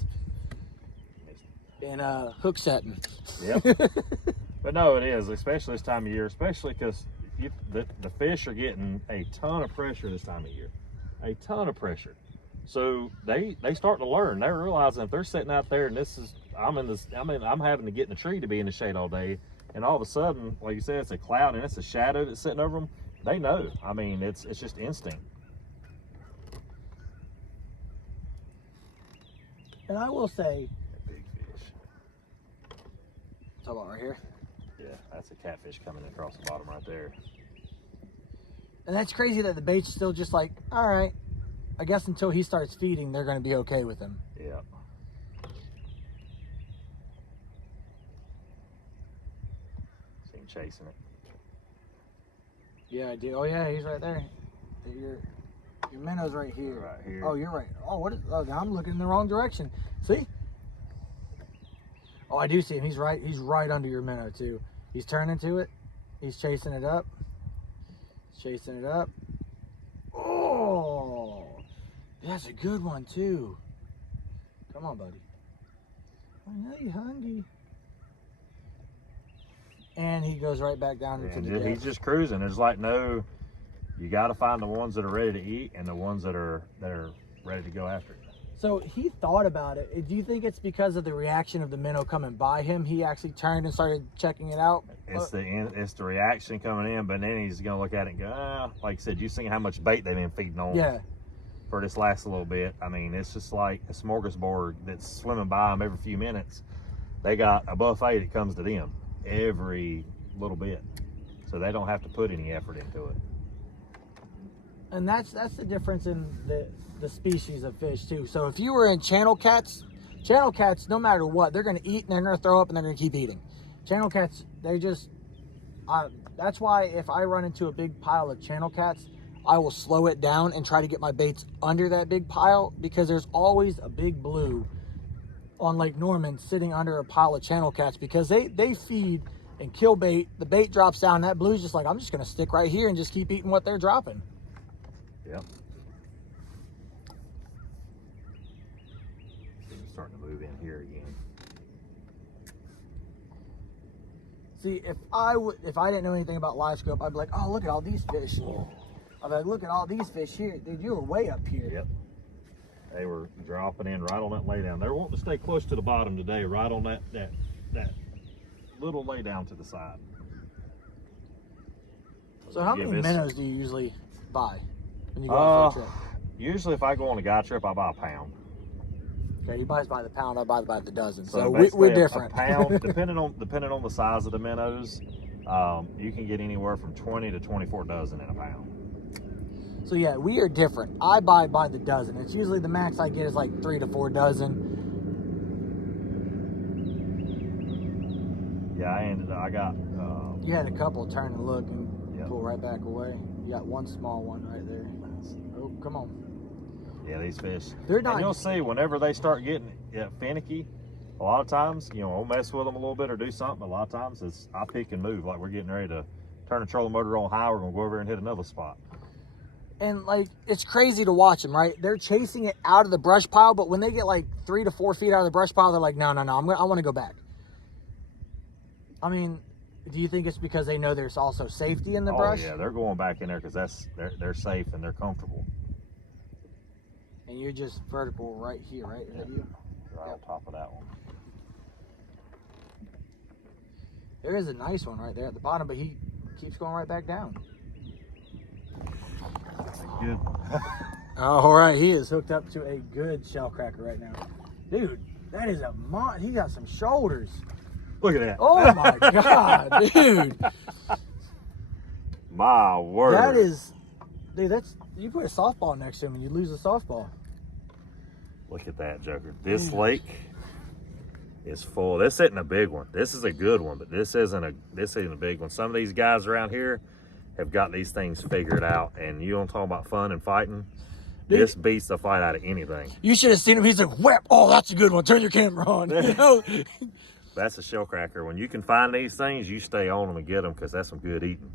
in hook setting. Yep. But no, it is, especially this time of year, especially because the fish are getting a ton of pressure this time of year, a ton of pressure. So they start to learn. They're realizing if they're sitting out there and I'm having to get in the tree to be in the shade all day, and all of a sudden, like you said, it's a cloud and it's a shadow that's sitting over them. They know. I mean, it's just instinct. And I will say, Big fish. talk about right here. Yeah, that's a catfish coming across the bottom right there. And that's crazy that the bait's still just like, all right, I guess until he starts feeding, they're going to be okay with him. Yep. See him chasing it. Yeah, I do. Oh yeah, he's right there. Your minnow's right here. Right here. Oh, you're right. Oh, what is? Oh, I'm looking in the wrong direction. See? Oh, I do see him. He's right under your minnow too. He's turning to it. He's chasing it up. He's chasing it up. Oh, that's a good one too. Come on, buddy. I know you're hungry. And he goes right back down into the He's just cruising. There's like no, you got to find the ones that are ready to eat and the ones that are ready to go after it. So he thought about it. Do you think it's because of the reaction of the minnow coming by him? He actually turned and started checking it out. It's the reaction coming in, but then he's gonna look at it and go, like I said, you seen how much bait they've been feeding on. Yeah. For this last little bit. I mean, it's just like a smorgasbord that's swimming by them every few minutes. They got a buffet that comes to them every little bit, so they don't have to put any effort into it. And that's the difference in the species of fish too. So if you were in channel cats, no matter what, they're going to eat and they're going to throw up and they're going to keep eating. Channel cats, they just that's why if I run into a big pile of channel cats, I will slow it down and try to get my baits under that big pile, because there's always a big blue on Lake Norman sitting under a pile of channel cats, because they feed and kill bait. The bait drops down, that blue's just like, I'm just going to stick right here and just keep eating what they're dropping. Yep. We're starting to move in here again. See, if I didn't know anything about live scope, I'd be like, oh, look at all these fish. I'd be like, look at all these fish here. Dude, you were way up here. Yep. They were dropping in right on that lay down. They're wanting to stay close to the bottom today, right on that little lay down to the side. So how many minnows do you usually buy when you go out for a trip? Usually if I go on a guy trip, I buy a pound. Okay, you buy by the pound, I buy by the dozen. So we're different. A pound, depending on the size of the minnows, you can get anywhere from 20 to 24 dozen in a pound. So yeah, we are different. I buy by the dozen. It's usually the max I get is like 3 to 4 dozen. Yeah, I got. You had a couple turn and look and pull right back away. You got one small one right there. Oh, come on. Yeah, these fish. They're not. And you'll see whenever they start getting finicky, a lot of times, I'll mess with them a little bit or do something. A lot of times it's I pick and move. Like we're getting ready to turn the trolling motor on high. We're gonna go over and hit another spot. And like it's crazy to watch them, right? They're chasing it out of the brush pile, but when they get like 3 to 4 feet out of the brush pile, they're like, no, I want to go back. I mean, do you think it's because they know there's also safety in the brush? Oh yeah, they're going back in there because they're safe and they're comfortable. And you're just vertical right here, right? Is that you? Right on top of that one. There is a nice one right there at the bottom, but he keeps going right back down. Good. All right, he is hooked up to a good shell cracker right now. Dude, that is he got some shoulders. Look at that. Oh my God, dude. My word. That is, dude, you put a softball next to him and you lose a softball. Look at that, Joker. This lake is full. This isn't a big one. This is a good one, but this isn't a big one. Some of these guys around here have got these things figured out, and you don't talk about fun and fighting. Dude, this beats the fight out of anything. You should have seen him. He's like, "Whip! Oh, that's a good one. Turn your camera on." You know? That's a shell cracker. When you can find these things, you stay on them and get them because that's some good eating.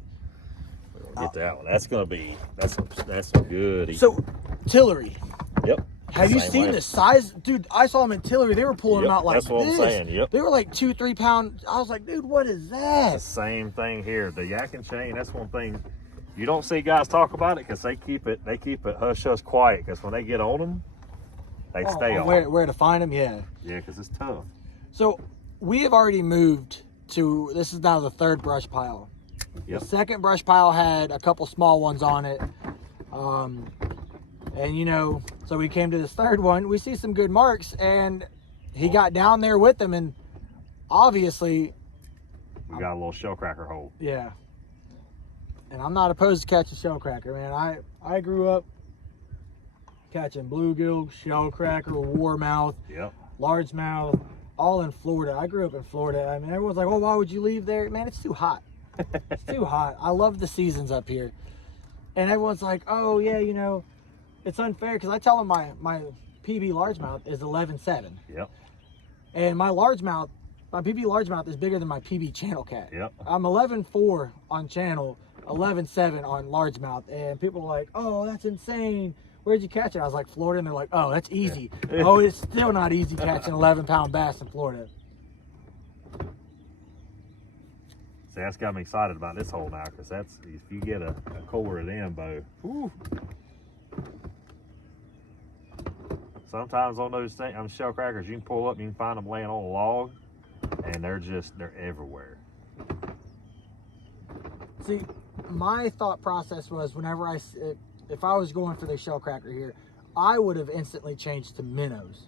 We're gonna get that one. That's gonna be that's some good eating. So, Tillery. Yep. Have you seen the size? Dude, I saw them in Tillery. They were pulling them out like this. That's what I'm saying, yep. They were like 2-3 pound. I was like, dude, what is that? It's the same thing here. The yak and chain, that's one thing. You don't see guys talk about it because they keep it hush quiet because when they get on them, they stay on. Where to find them? Yeah. Yeah, because it's tough. So we have already moved to, this is now the third brush pile. Yep. The second brush pile had a couple small ones on it. And so we came to this third one. We see some good marks, and he got down there with them, and obviously we got a little shell cracker hole. Yeah. And I'm not opposed to catching shell cracker, man. I grew up catching bluegill, shell cracker, warmouth, largemouth, all in Florida. I grew up in Florida. I mean, everyone's like, "Oh, why would you leave there?" Man, it's too hot. It's too hot. I love the seasons up here. And everyone's like, "Oh, yeah, it's unfair," because I tell them my PB largemouth is 11.7. Yep. And my PB largemouth is bigger than my PB channel cat. Yep. I'm 11.4 on channel, 11.7 on largemouth, and people are like, "Oh, that's insane. Where'd you catch it?" I was like, "Florida," and they're like, "Oh, that's easy." Yeah. Oh, it's still not easy catching 11-pound bass in Florida. See, that's got me excited about this hole now, because that's, if you get a core of them, Bo. Whew. Sometimes on those things, on shell crackers, you can pull up, you can find them laying on a log, and they're everywhere. See, my thought process was whenever if I was going for the shell cracker here, I would have instantly changed to minnows.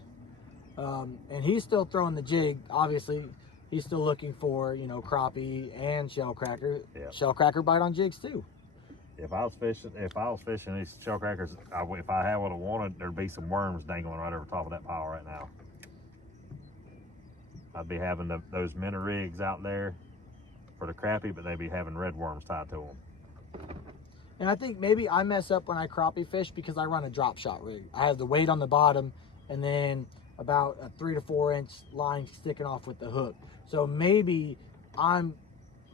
And he's still throwing the jig. Obviously, he's still looking for, crappie and shell cracker. Yep. Shell cracker bite on jigs too. If I was fishing these shell crackers, if I had what I wanted, there'd be some worms dangling right over top of that pile right now. I'd be having those minnow rigs out there for the crappie, but they'd be having red worms tied to them. And I think maybe I mess up when I crappie fish because I run a drop shot rig. I have the weight on the bottom and then about a 3 to 4 inch line sticking off with the hook. So maybe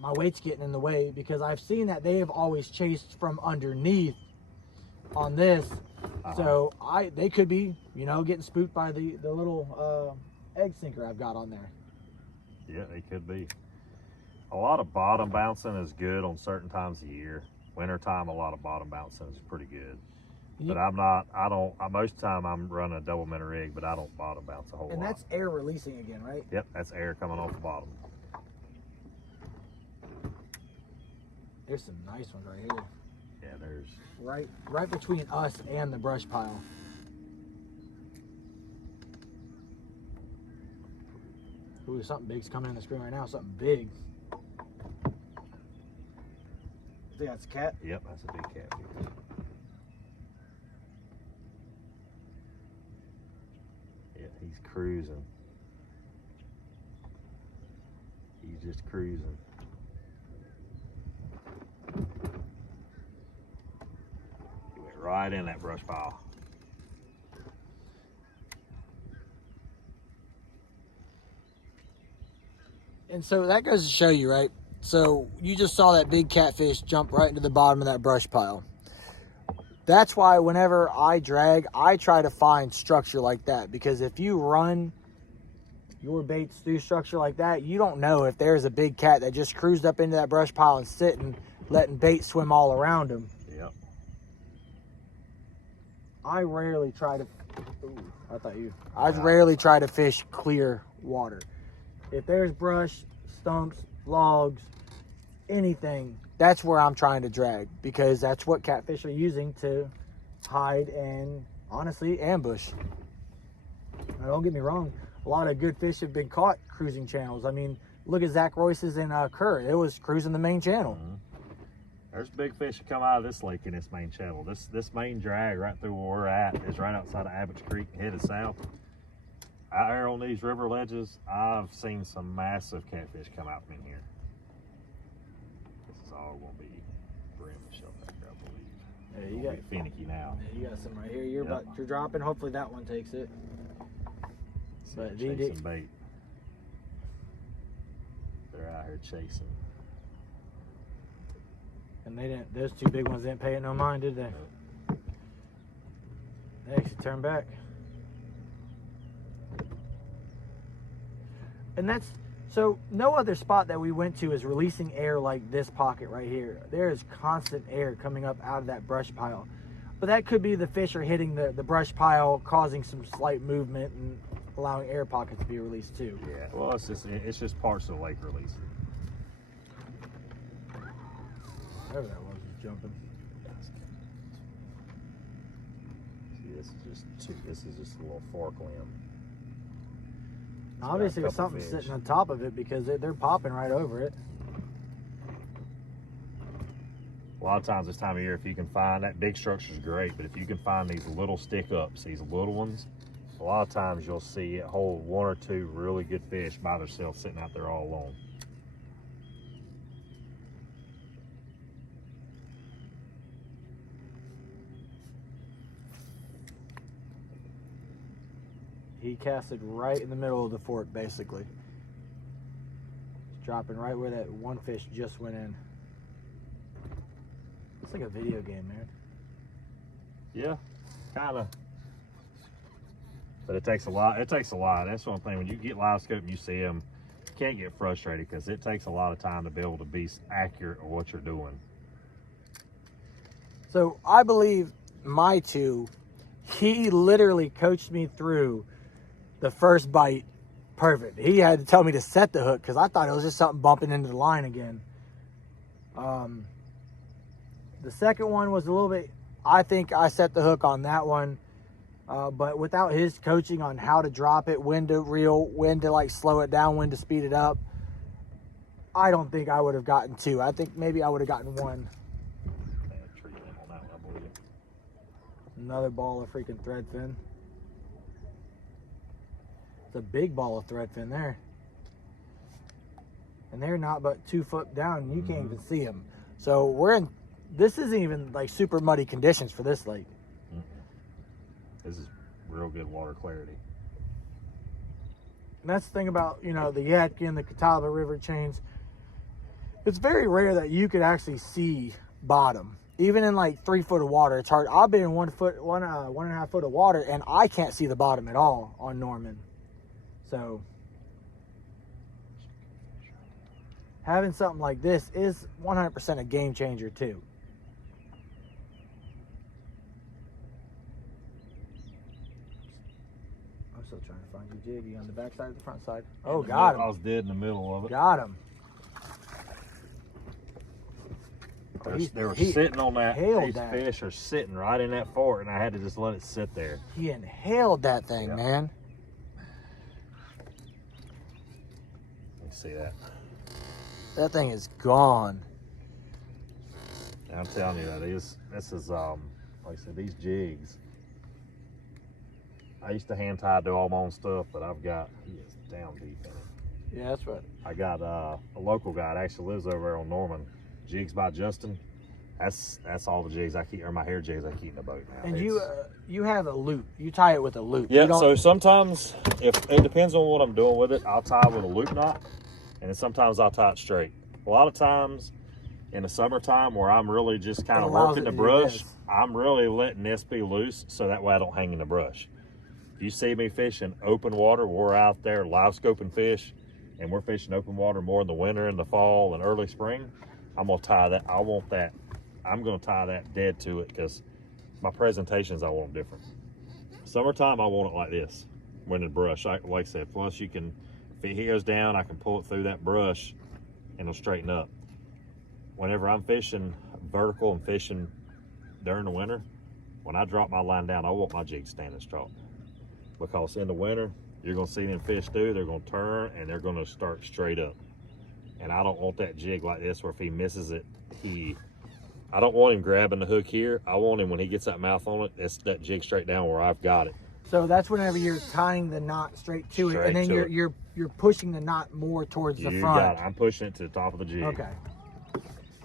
my weight's getting in the way, because I've seen that they have always chased from underneath on this. So they could be, getting spooked by the little egg sinker I've got on there. Yeah, they could be. A lot of bottom bouncing is good on certain times of year. Wintertime, a lot of bottom bouncing is pretty good. But I'm not, most of the time I'm running a double minnow rig, but I don't bottom bounce a whole lot. And that's air releasing again, right? Yep, that's air coming off the bottom. There's some nice ones right here. Yeah, there's... Right between us and the brush pile. Ooh, something big's coming in the screen right now. Something big. I think that's a cat. Yep, that's a big catfish. Yeah, he's cruising. He's just cruising. He went right in that brush pile. And so that goes to show you, right? So you just saw that big catfish jump right into the bottom of that brush pile. That's why whenever I drag, I try to find structure like that. Because if you run your baits through structure like that, you don't know if there's a big cat that just cruised up into that brush pile and sitting, letting bait swim all around him. Yep. I rarely try to... Ooh, I rarely try to fish clear water. If there's brush, stumps, logs, anything, that's where I'm trying to drag, because that's what catfish are using to hide and, honestly, ambush. Now, don't get me wrong, a lot of good fish have been caught cruising channels. I mean, look at Zach Royce's in Kerr. It was cruising the main channel. Mm-hmm. There's big fish that come out of this lake in this main channel. This main drag right through where we're at is right outside of Abbott's Creek, headed south. Out here on these river ledges, I've seen some massive catfish come out from in here. This is all going to be brim shell back there, I believe. Yeah, you got finicky now. Yeah, you got some right here. You're dropping. Hopefully that one takes it. But chasing bait. They're out here chasing. And they didn't. Those two big ones didn't pay it no mind, did they? Nope. They actually turned back. And that's, so no other spot that we went to is releasing air like this pocket right here. There is constant air coming up out of that brush pile. But that could be the fish are hitting the brush pile, causing some slight movement and allowing air pockets to be released too. Yeah, well, it's just parts of the lake releasing. Whatever that was jumping. See, this is just a little fork limb. Obviously, there's something sitting on top of it, because they're popping right over it. A lot of times this time of year, if you can find that big structure is great, but if you can find these little stick ups, these little ones, a lot of times you'll see it hold one or two really good fish by themselves sitting out there all alone. He casted right in the middle of the fork, basically. Just dropping right where that one fish just went in. It's like a video game, man. Yeah, kind of. But it takes a lot. It takes a lot. That's one thing. When you get live scope and you see them, you can't get frustrated, because it takes a lot of time to be able to be accurate of what you're doing. So I believe my two, he literally coached me through the first bite perfect. He had to tell me to set the hook, because I thought it was just something bumping into the line again. The second one was a little bit, I think I set the hook on that one, but without his coaching on how to drop it, when to reel, when to like slow it down, when to speed it up, I don't think I would have gotten two. I think maybe I would have gotten one. Another ball of freaking threadfin. It's a big ball of threadfin there. And they're not but 2 foot down. You can't even see them. So we're in, this isn't even like super muddy conditions for this lake. This is real good water clarity. And that's the thing about, you know, the Yadkin, the Catawba River chains. It's very rare that you could actually see bottom. Even in like 3 foot of water, it's hard. I've been in 1 foot, 1.5 foot of water, and I can't see the bottom at all on Norman. So having something like this is 100% a game changer too. I'm still trying to find your jig. You on the back side or the front side? Oh, got him. I was dead in the middle of it. Got him. They were sitting on that. These that. fish are sitting right in that fort, and I had to just let it sit there. He inhaled that thing, Yeah. man. You can see that. That thing is gone. I'm telling you, this is like I said, these jigs. I used to hand tie, do all my own stuff, but he is down deep in it. Yeah, that's right. I got a local guy that actually lives over there on Norman. Jigs by Justin. That's all the jigs I keep, or my hair jigs I keep in the boat now. And you have a loop. You tie it with a loop. Yeah. So sometimes, if it depends on what I'm doing with it, I'll tie with a loop knot, and then sometimes I'll tie it straight. A lot of times, in the summertime, where I'm really just kind of working the brush, I'm really letting this be loose, so that way I don't hang in the brush. If you see me fishing open water, we're out there live scoping fish, and we're fishing open water more in the winter and the fall and early spring, I'm gonna tie that. I'm gonna tie that dead to it, because my presentations, I want them different. Summertime, I want it like this, when the brush, like I said, plus you can, if he goes down, I can pull it through that brush and it'll straighten up. Whenever I'm fishing vertical and fishing during the winter, when I drop my line down, I want my jig standing strong, because in the winter, you're gonna see them fish they're gonna turn and they're gonna start straight up. And I don't want that jig like this, where if he misses it, I don't want him grabbing the hook here. I want him, when he gets that mouth on it, it's that jig straight down where I've got it. So that's whenever you're tying the knot straight to it, and then you're pushing the knot more towards the front. Got it. I'm pushing it to the top of the jig. Okay.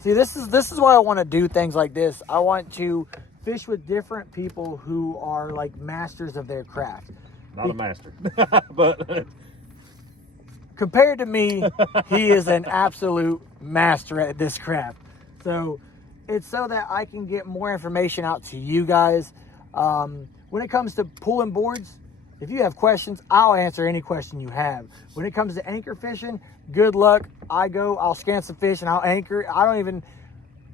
See, this is why I want to do things like this. I want to fish with different people who are like masters of their craft. Not a master, but compared to me, he is an absolute master at this craft. So it's so that I can get more information out to you guys. When it comes to pulling boards, if you have questions, I'll answer any question you have. When it comes to anchor fishing, good luck. I'll scan some fish and I'll anchor.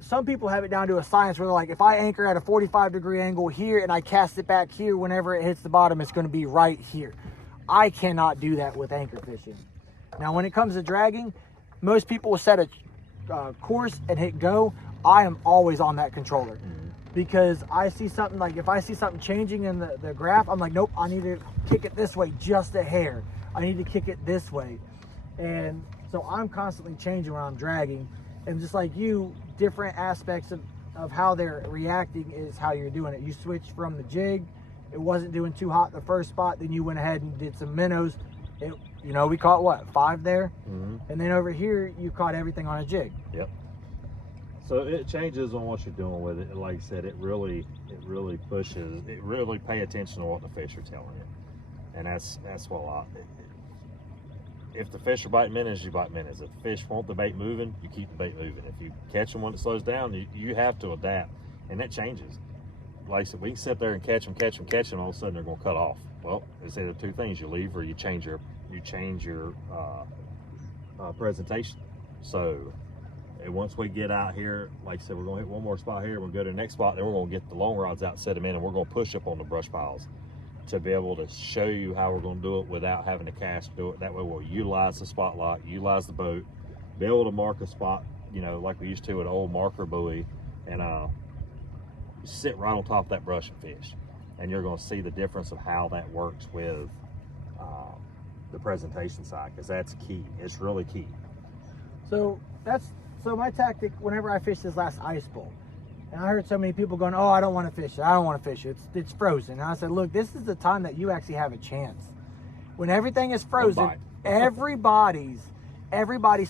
Some people have it down to a science where they're like, if I anchor at a 45-degree angle here and I cast it back here, whenever it hits the bottom, it's going to be right here. I cannot do that with anchor fishing. Now, when it comes to dragging, most people will set a course and hit go. I am always on that controller, because I see something, like if I see something changing in the graph, I'm like, nope, I need to kick it this way just a hair. I need to kick it this way. And so I'm constantly changing when I'm dragging. And just like you, different aspects of how they're reacting is how you're doing it. You switch from the jig, it wasn't doing too hot the first spot, then you went ahead and did some minnows. We caught what, 5 there? And then over here, you caught everything on a jig. Yep. So it changes on what you're doing with it. And like I said, it really pushes, it really pay attention to what the fish are telling you. And that's what if the fish are biting minnows, you bite minnows. If the fish want the bait moving, you keep the bait moving. If you catch them when it slows down, you have to adapt, and that changes. Like I said, we can sit there and catch them, and all of a sudden they're going to cut off. Well, it's either two things: you leave or you change your presentation. So once we get out here, like I said, we're going to hit one more spot here. We'll go to the next spot, then we're going to get the long rods out, set them in, and we're going to push up on the brush piles to be able to show you how we're going to do it without having to cast do it. That way we'll utilize the spotlight, utilize the boat, be able to mark a spot, like we used to with an old marker buoy, and sit right on top of that brush and fish. And you're going to see the difference of how that works with the presentation side, because that's key. It's really key. So my tactic whenever I fish this last ice bowl, and I heard so many people going, oh, I don't want to fish it. I don't want to fish it. It's frozen. And I said, look, this is the time that you actually have a chance. When everything is frozen, everybody's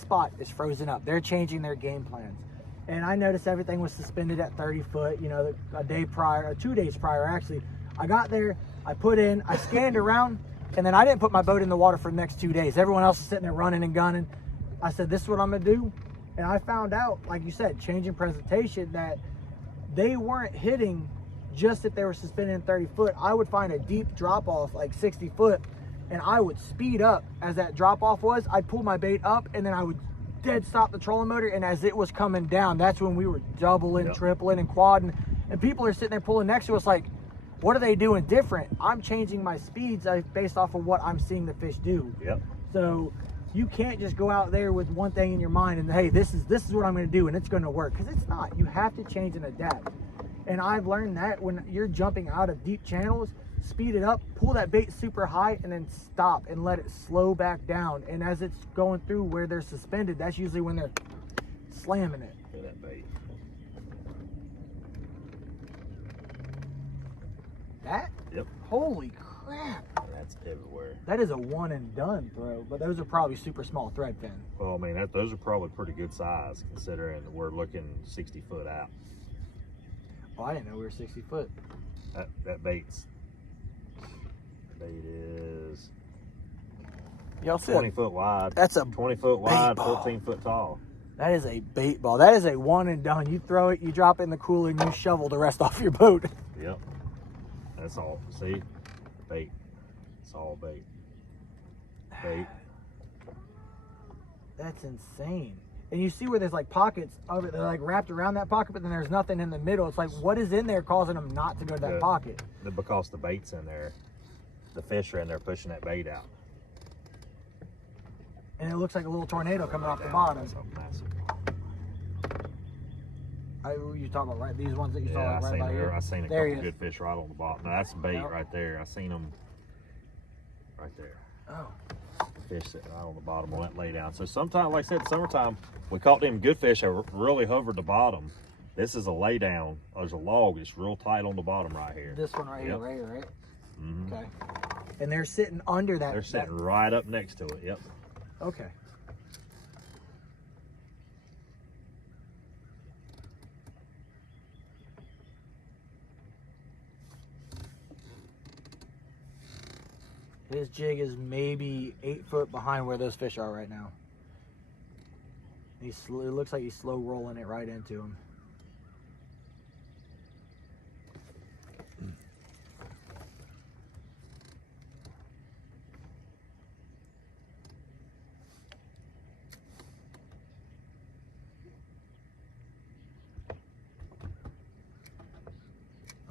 spot is frozen up. They're changing their game plans. And I noticed everything was suspended at 30 foot, a day prior, or 2 days prior, actually. I got there, I put in, I scanned around, and then I didn't put my boat in the water for the next 2 days. Everyone else is sitting there running and gunning. I said, this is what I'm going to do. And I found out, like you said, changing presentation, that they weren't hitting just if they were suspended in 30 foot. I would find a deep drop off, like 60 foot, and I would speed up as that drop off was. I'd pull my bait up, and then I would dead stop the trolling motor. And as it was coming down, that's when we were doubling, tripling, and quadding. And people are sitting there pulling next to us like, what are they doing different? I'm changing my speeds based off of what I'm seeing the fish do. Yep. So you can't just go out there with one thing in your mind and, hey, this is what I'm going to do and it's going to work, because it's not. You have to change and adapt. And I've learned that when you're jumping out of deep channels, speed it up, pull that bait super high, and then stop and let it slow back down. And as it's going through where they're suspended, that's usually when they're slamming it. Look at that bait. That? Yep. Holy crap. That's everywhere. That is a one and done throw, but those are probably super small thread fin. Well, I mean, those are probably pretty good size considering we're looking 60 foot out. Oh, I didn't know we were 60 foot. That bait is Y'all see 20 foot wide. That's a 20 foot wide, ball. 14 foot tall. That is a bait ball. That is a one and done. You throw it, you drop it in the cooler, and you shovel the rest off your boat. Yep. That's all. See? Bait. It's all bait. Bait. That's insane. And you see where there's like pockets of it. They're like wrapped around that pocket, but then there's nothing in the middle. It's like, what is in there causing them not to go to that pocket? Because the bait's in there. The fish are in there pushing that bait out. And it looks like a little tornado coming off the bottom. That's a massive. You talking about right these ones that you saw Yeah, like right by here? I seen a There he couple is. good fish right on the bottom. Now, that's bait Yep. right there. I seen them right there. Oh. Fish sitting right on the bottom on that lay down. So sometimes, like I said, summertime, we caught them good fish that really hovered the bottom. This is a lay down. There's a log. It's real tight on the bottom right here. This one right Yep. here, right? Mm-hmm. Okay. And they're sitting under that. They're sitting right up next to it. Yep. Okay. His jig is maybe 8 foot behind where those fish are right now. It looks like he's slow rolling it right into him.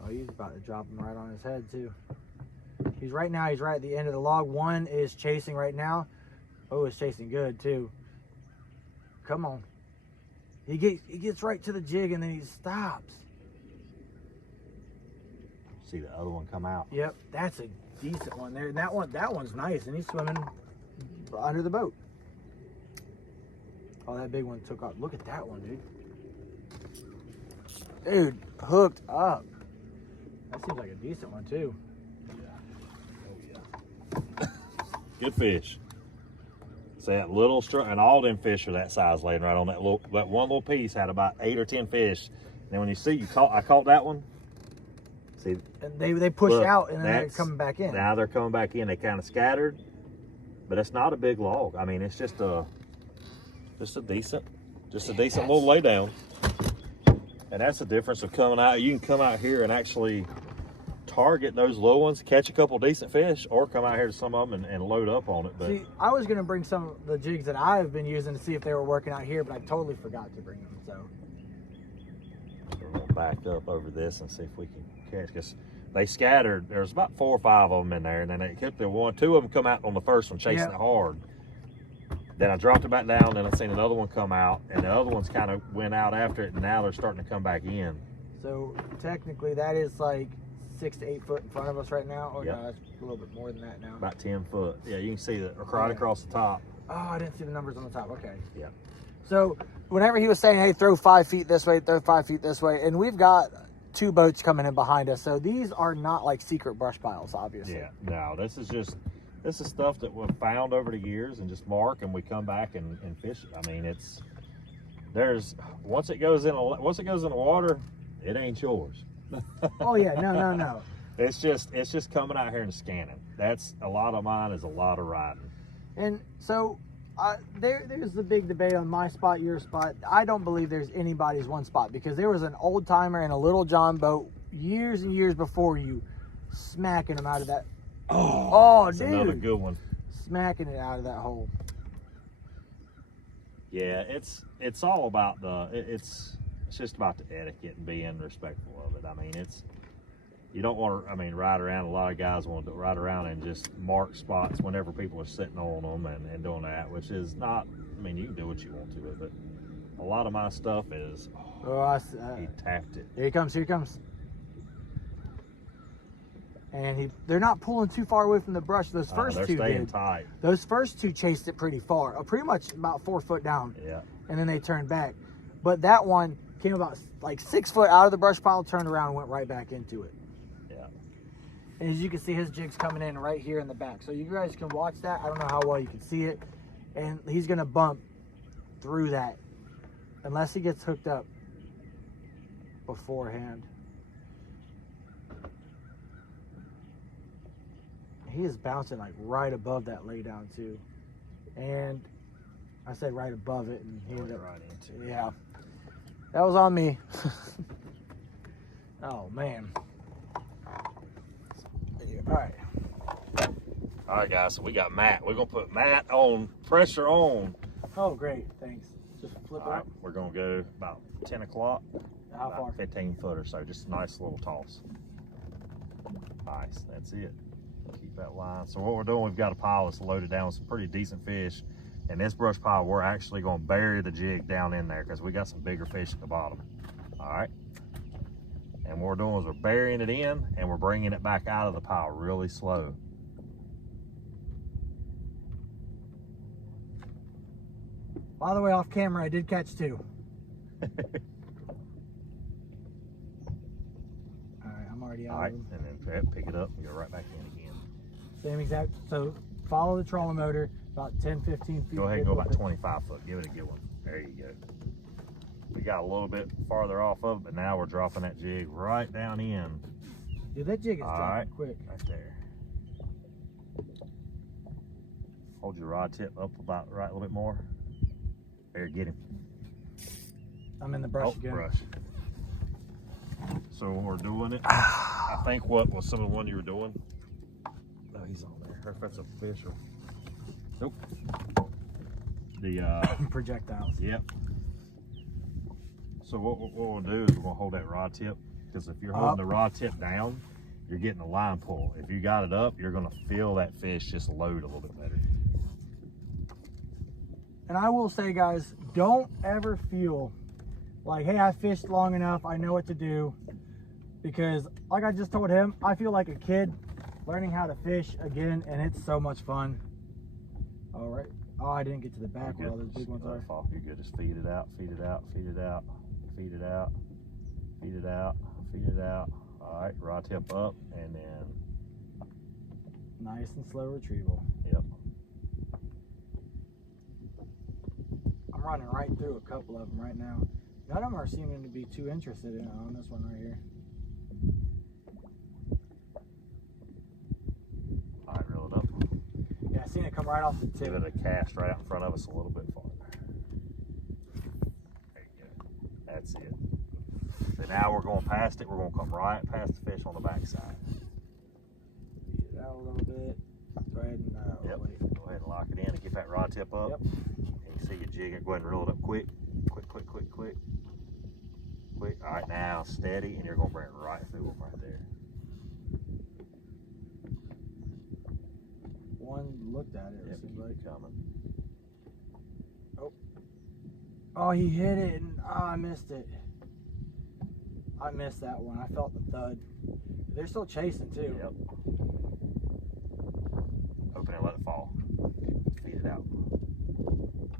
Oh, he's about to drop him right on his head too. He's right at the end of the log. One is chasing right now. Oh, it's chasing good too. Come on. He gets right to the jig and then he stops. See the other one come out. Yep, that's a decent one there. That one's nice, and he's swimming under the boat. Oh, that big one took off. Look at that one, dude. Dude, hooked up. That seems like a decent one too. Good fish. See that little and all them fish are that size laying right on that one little piece had about 8 or 10 fish. And then when you see I caught that one. See, and they push out and then they're coming back in. Now they're coming back in. They kind of scattered, but it's not a big log. I mean, it's just a decent little lay down. And that's the difference of coming out. You can come out here and actually target those low ones, catch a couple decent fish, or come out here to some of them and load up on it. But see, I was gonna bring some of the jigs that I've been using to see if they were working out here, but I totally forgot to bring them. So we're gonna back up over this and see if we can catch, because they scattered. There's about 4 or 5 of them in there, and then they kept the one. 2 of them come out on the first one chasing it hard. Then I dropped it back down, and I seen another one come out, and the other ones kind of went out after it, and now they're starting to come back in. So technically that is like 6 to 8 foot in front of us right now. Or Yep. no, that's a little bit more than that now. About 10 foot. Yeah, you can see that right across the top. Oh, I didn't see the numbers on the top. Okay. Yeah. So whenever he was saying, hey, throw 5 feet this way, throw 5 feet this way, and we've got 2 boats coming in behind us. So these are not like secret brush piles, obviously. Yeah, no, this is stuff that we've found over the years and just mark, and we come back and fish it. I mean, once it goes in the water, it ain't yours. Oh yeah, no. It's just coming out here and scanning. That's a lot of mine is a lot of riding. And so there's the big debate on my spot, your spot. I don't believe there's anybody's one spot, because there was an old timer in a little John boat years and years before you, smacking them out of that. Oh, that's dude, another good one. Smacking it out of that hole. Yeah, it's all about it's just about the etiquette and being respectful of it. I mean, you don't want to, I mean, ride around. A lot of guys want to ride around and just mark spots whenever people are sitting on them and doing that, which is not, I mean, you can do what you want to it, but a lot of my stuff is, he tapped it. Here he comes, here he comes. And they're not pulling too far away from the brush. Those first they're two staying did. tight. Those first two chased it pretty far, pretty much about 4 foot down. Yeah. And then they turned back. But that one came about like 6 foot out of the brush pile, turned around and went right back into it. Yeah. And as you can see, his jig's coming in right here in the back. So you guys can watch that. I don't know how well you can see it. And he's going to bump through that unless he gets hooked up beforehand. He is bouncing like right above that lay down too. And I said right above it, and he ended up right into it. Yeah. That was on me. Oh man. All right. All right, guys, so we got Matt. We're going to put Matt on, pressure on. Oh, great. Thanks. Just flip it All right, up. we're going to go about 10 o'clock. How About far? 15 foot or so, just a nice little toss. Nice, that's it. Keep that line. So what we're doing, we've got a pile that's loaded down with some pretty decent fish. And this brush pile, we're actually going to bury the jig down in there because we got some bigger fish at the bottom. All right. And what we're doing is we're burying it in and we're bringing it back out of the pile really slow. By the way, off camera, I did catch 2. All right, I'm already out All right, of them. and then pick it up and go right back in again. Same exact. So follow the trolling motor about 10, 15 feet. Go ahead and go about 25 foot. Give it a good one. There you go. We got a little bit farther off of it, but now we're dropping that jig right down in. Dude, that jig is All dropping right, quick. right there. Hold your rod tip up about right a little bit more. There, get him. I'm in the brush again. Brush. So when we're doing it, I think what was some of the one you were doing? No, he's on there. Or if that's a fish or nope. The Projectiles. yep. So what we'll do is we're gonna hold that rod tip, because if you're holding the rod tip down, you're getting a line pull. If you got it up, you're gonna feel that fish just load a little bit better. And I will say, guys, don't ever feel like, hey, I fished long enough, I know what to do. Because like I just told him, I feel like a kid learning how to fish again, and it's so much fun. All right. Oh, I didn't get to the back where all those big ones are. You're good. Just feed it out, feed it out, feed it out, feed it out, feed it out, feed it out. All right, rod tip up, and then nice and slow retrieval. Yep. I'm running right through a couple of them right now. None of them are seeming to be too interested in it on this one right here. All right, reel it up. Yeah, I seen it come right off the tip. Give it a cast right out in front of us a little bit farther. There you go. That's it. So now we're going past it. We're going to come right past the fish on the backside. Beat it out a little bit. Go ahead and Yep. wait. Go ahead and lock it in and get that rod tip up. Yep. And you see your jig. Go ahead and reel it up quick. Quick, quick, quick, quick. Quick. All right, now steady, and you're going to bring it right through them right there. One looked at it. Yep, It seems keep like. it coming. Oh, he hit it, and I missed it. I missed that one. I felt the thud. They're still chasing too. Yep. Open it, let it fall. Feed it out.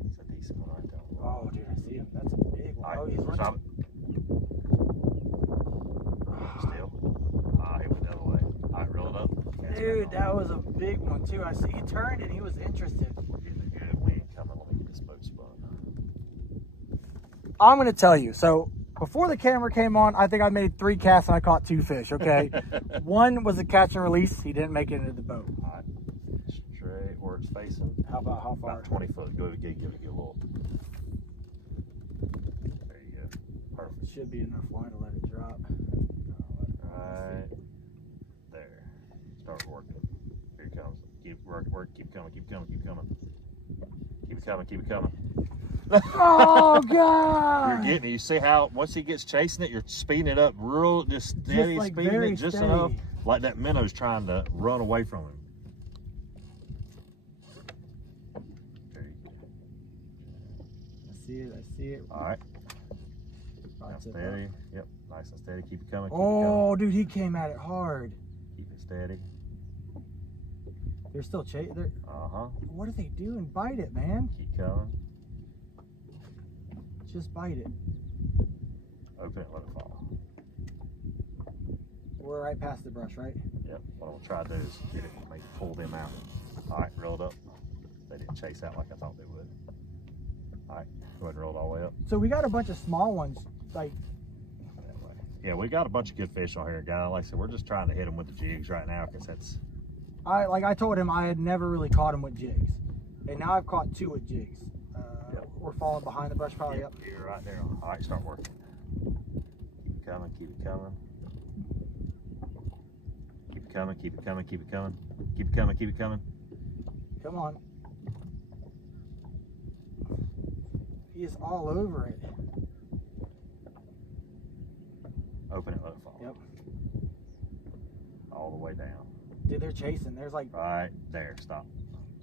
It's a decent one right there. Oh, dude, I see him. That's a big one. All right, Oh, he's drop running. it. Still. He went the other way. All right, reel it up. Cast Dude, back that was a big one too. I see he turned and he was interested. on. Getting a good wind coming. Let me get this boat spun. I'm gonna tell you. So before the camera came on, I think I made 3 casts and I caught 2 fish. Okay, one was a catch and release. He didn't make it into the boat. All right, straight where it's facing. How far? About 20 foot. Go give it a little. There you go. Perfect. Should be enough line to let it drop. Right there. Start working. Here it comes. Keep work. Keep coming. Keep coming. Keep coming. Keep it coming. Keep it coming. Oh God! You're getting it. You see how once he gets chasing it, you're speeding it up real, just steady, like speeding very it just steady. enough, like that minnow's trying to run away from him. There you go. I see it. I see it. All right. Right Now tip steady. up. Yep. Nice and steady. Keep it coming. Keep it Oh, dude, he came at it hard. coming. Keep it steady. They're still chasing. Uh-huh. What are they doing? Bite it, man. Keep coming. Just bite it. Open it, let it fall. We're right past the brush, right? Yep. What I'm gonna try to do is get it, make pull them out. All right, roll it up. They didn't chase out like I thought they would. All right, go ahead and roll it all the way up. So we got a bunch of small ones, like. That way. Yeah, we got a bunch of good fish on here, guys. Like I said, we're just trying to hit them with the jigs right now because that's. I told him I had never really caught him with jigs, and now I've caught 2 with jigs. Yep. We're falling behind the brush pile. Yep. You're right there. All right, start working. Keep it coming. Keep it coming. Keep it coming. Keep it coming. Keep it coming. Keep it coming. Keep it coming. Come on. He is all over it. Open it. Let it fall. Yep. All the way down. Dude, they're chasing. There's like. Right there. Stop.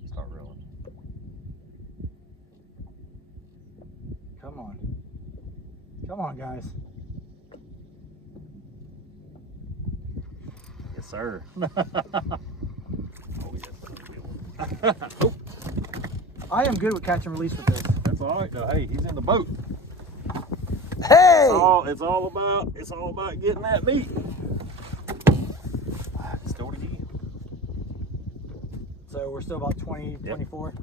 Start reeling. Come on. Come on, guys. Yes, sir. Oh, yes. Oh. I am good with catch and release with this. That's all right, though. Hey, he's in the boat. Hey! It's all about getting that meat. Let's do it again. So we're still about 20, Yep. 24.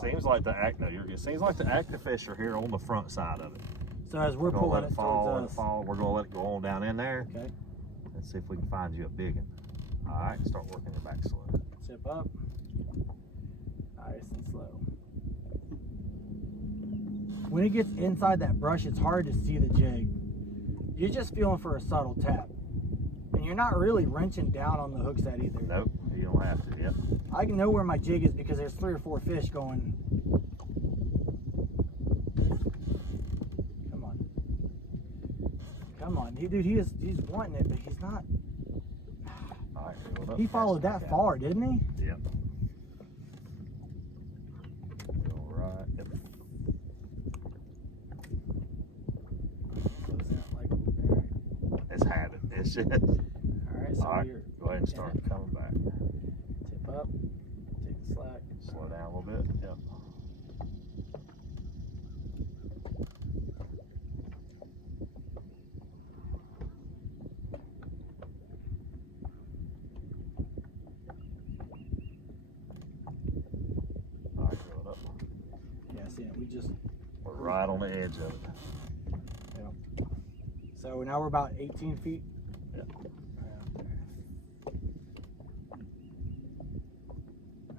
Seems like it seems like the active fish are here on the front side of it. So as we're We're gonna pulling let it it fall, let towards it us. fall. We're gonna let it go on down in there. Okay. Let's see if we can find you a big one. All right, start working it back slow. Tip up. Nice and slow. When it gets inside that brush, it's hard to see the jig. You're just feeling for a subtle tap. And you're not really wrenching down on the hook set either. Nope, you don't have to. Yep. I can know where my jig is because there's 3 or 4 fish going. Come on. Come on. Dude, he's wanting it, but he's not. All right, reel it up. He followed that far, didn't he? Yep. All right. Yep. It's habit. It's just. Alright, so All right, you're go ahead and start coming back. tip up, take the slack. Slow down a little bit. Yep. All right, reel it up. Yeah, see it. We're right on the edge of it. Yeah. So now we're about 18 feet. Yep.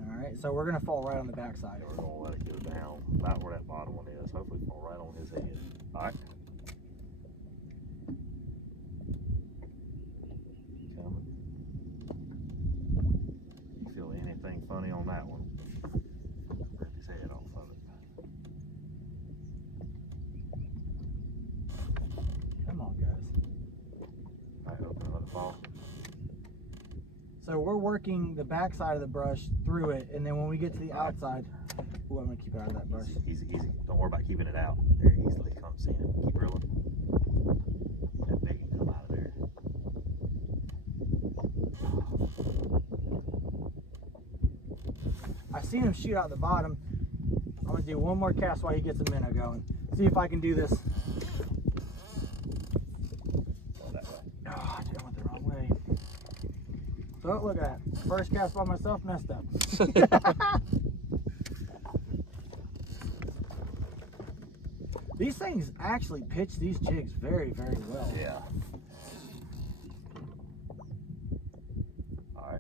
Alright, so we're gonna fall right on the backside. We're gonna let it go down about where that bottom one is. Hopefully fall right on his head. All right. Coming. You feel anything funny on that one? Rip his head off of it. Come on, guys. All right, open it, let it fall. So we're working the backside of the brush through it, and then when we get to the outside, ooh, I'm gonna keep it out of that brush. Easy, easy. Don't worry about keeping it out. Very easily comes in. Keep reeling. That big can come out of there. I seen him shoot out the bottom. I'm gonna do one more cast while he gets a minnow going. See if I can do this. Go that way. Oh, dude, I went the wrong way. So look at that. First cast by myself, messed up. These things actually pitch these jigs very, very well. Yeah. All right.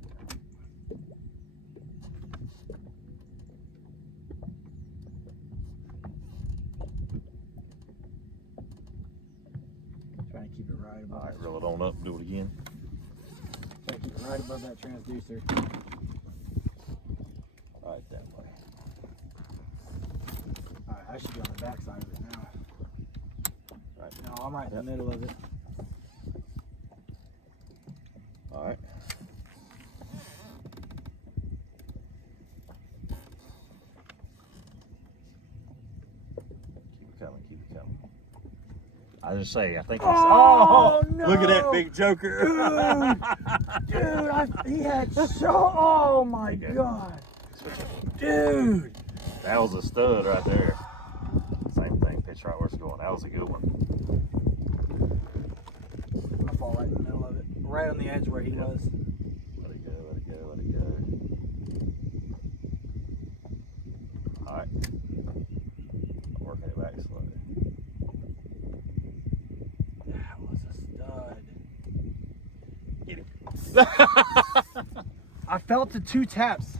Trying to keep it right above. All right, reel it on up. Do it again. Trying to keep it right above that transducer. All right, that way. I should be on the back side of it now. Right, no, I'm right in the middle of it. All right. Keep it coming. I just say, I think it's, Oh, no. Look at that big joker. Dude, he had so, oh my God. Dude. That was a stud right there. Same thing, pitch right where it's going. That was a good one. I fall right in the middle of it. Right on the edge where he was. Let it go, let it go, let it go. All right. Working it back slowly. That was a stud. Get him. I felt the 2 taps.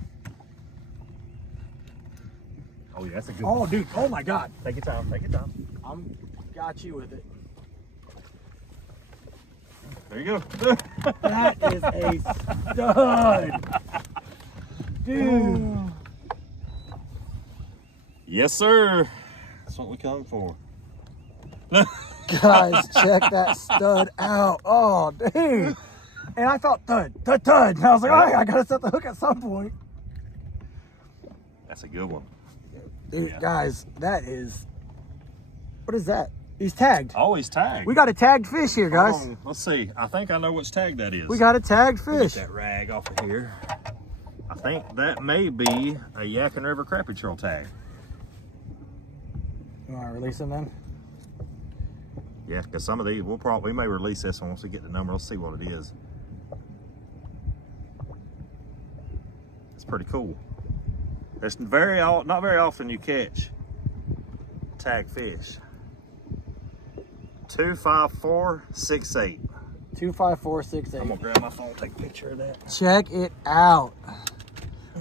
Oh, yeah, that's a good one. Oh, dude. Oh, my God. Take your time, take your time. I'm got you with it. There you go. That is a stud. Dude. Yes, sir. That's what we come for. Guys, check that stud out. Oh, dude. And I felt thud, thud, thud. And I was like, all right, I got to set the hook at some point. That's a good one. Dude, Yeah. guys, that is, what is that? He's tagged. Oh, he's tagged. We got a tagged fish here, guys. Hold on, let's see. I think I know which tag that is. We got a tagged Let me fish. get that rag off of here. I think that may be a Yadkin River Crappie Trail tag. You want to release him then? Yeah, because some of these, we may release this one once we get the number. Let's see what it is. It's pretty cool. It's not very often you catch tag fish. 25468. 25468. I'm gonna grab my phone, take a picture of that. Check it out.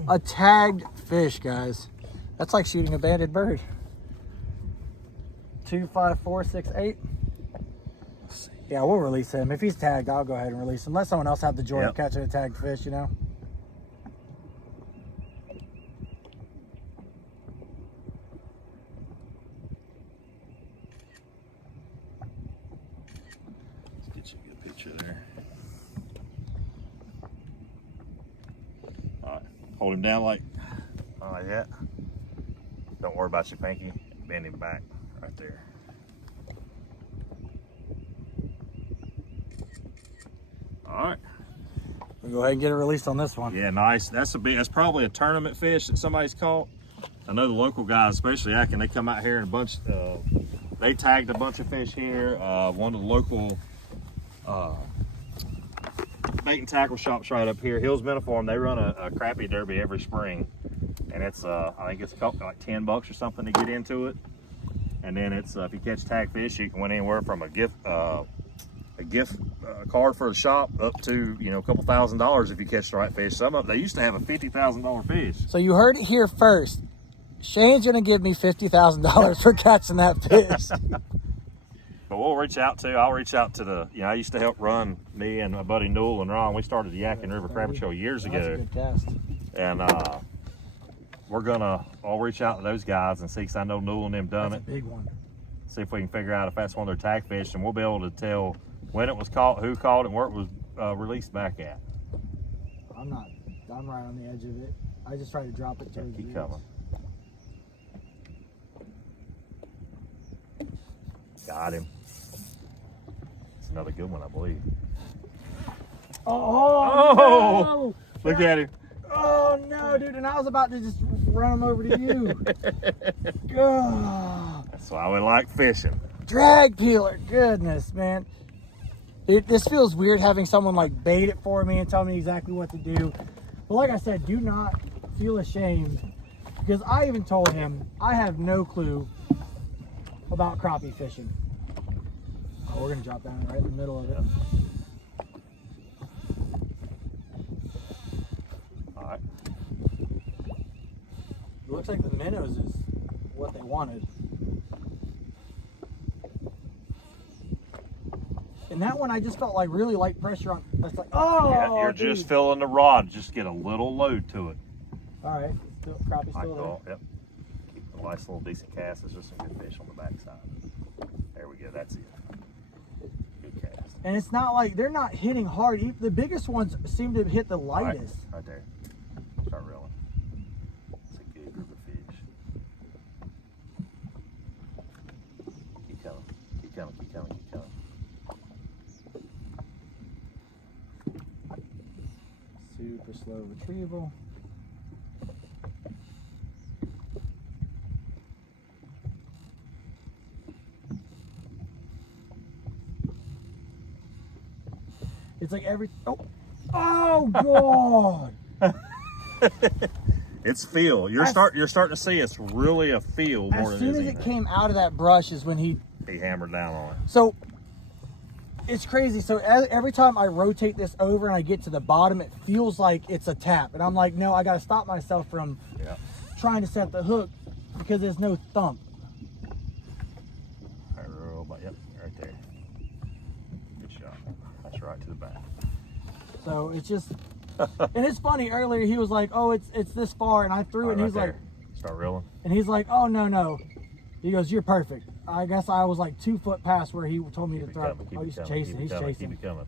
A tagged fish, guys. That's like shooting a banded bird. 25468. Yeah, we'll release him. If he's tagged, I'll go ahead and release him. Let someone else have the joy of catching a tagged fish, you know? Let's get you a good picture there. All right, hold him down like that. Don't worry about your pinky. Bend him back right there. All right. We'll go ahead and get it released on this one. Yeah, nice. That's probably a tournament fish that somebody's caught. I know the local guys, especially Yadkin, they come out here in a bunch. They tagged a bunch of fish here. One of the local bait and tackle shops right up here, Hills Miniform, they run a crappie derby every spring, and it's I think it's like $10 or something to get into it. And then it's if you catch tag fish, you can win anywhere from a gift card for the shop up to a couple $1,000s if you catch the right fish. Some of they used to have a $50,000 fish. So you heard it here first. Shane's gonna give me $50,000 for catching that fish. But I'll reach out to the, I used to help run, me and my buddy Newell and Ron, we started the Yadkin River Crappie Trail years ago. That's a good cast. And I'll reach out to those guys and see, because I know Newell and them done That's a big one. See if we can figure out if that's one of their tag fish, and we'll be able to tell when it was caught, who caught it, and where it was released back at. I'm right on the edge of it. I just try to drop it towards Keep the coming. Got him. It's another good one, I believe. Oh, no. Look at him. Oh no, dude! And I was about to just run him over to you. God. That's why we like fishing. Drag peeler, goodness, man. This feels weird having someone like bait it for me and tell me exactly what to do. But like I said, do not feel ashamed, because I even told him I have no clue about crappie fishing. Oh, we're gonna drop down right in the middle of it. All right. It looks like the minnows is what they wanted. And that one, I just felt like really light pressure on. It's like, oh, Yeah, you're dude. just filling the rod. Just get a little load to it. All right, crappie's still there. Yep. Keep A nice little decent cast. There's just some good fish on the backside. There we go. That's it. Good cast. And it's not like they're not hitting hard. The biggest ones seem to hit the lightest. Right there. Start reeling. It's a good group of fish. Keep coming. Keep coming. Keep coming. Keep coming. Super slow retrieval. It's like every oh god. It's feel. You're starting to see it's really a feel more As than soon it as is it came out of that brush is when he hammered down on it. So it's crazy. So every time I rotate this over and I get to the bottom, it feels like it's a tap. And I'm like, no, I got to stop myself from trying to set the hook because there's no thump. Yep, right there. Good shot. That's right to the back. So it's just, and it's funny. Earlier he was like, oh, it's this far. And I threw it and he's like, start reeling. And he's like, oh, no. He goes, you're perfect. I guess I was like 2 foot past where he told me to throw. Oh, he's chasing. He's chasing. Keep it coming.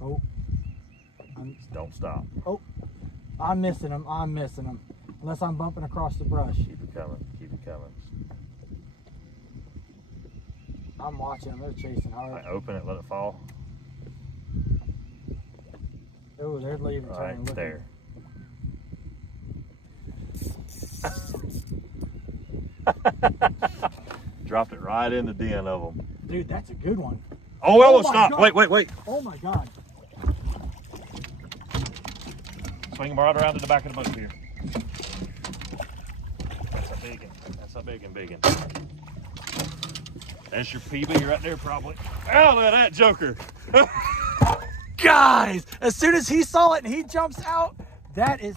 Oh. Don't stop. Oh. I'm missing him. Unless I'm bumping across the brush. Keep it coming. Keep it coming. I'm watching them. They're chasing hard. Right, open it. Let it fall. Oh, they're leaving. All right, there. Dropped it right in the den of them. Dude, that's a good one. Oh, well, stop. God. Wait. Oh my God. Swing them right around to the back of the boat here. That's a big one. That's a big one. That's your PB right there, probably. Oh, look at that joker. Guys, as soon as he saw it and he jumps out, that is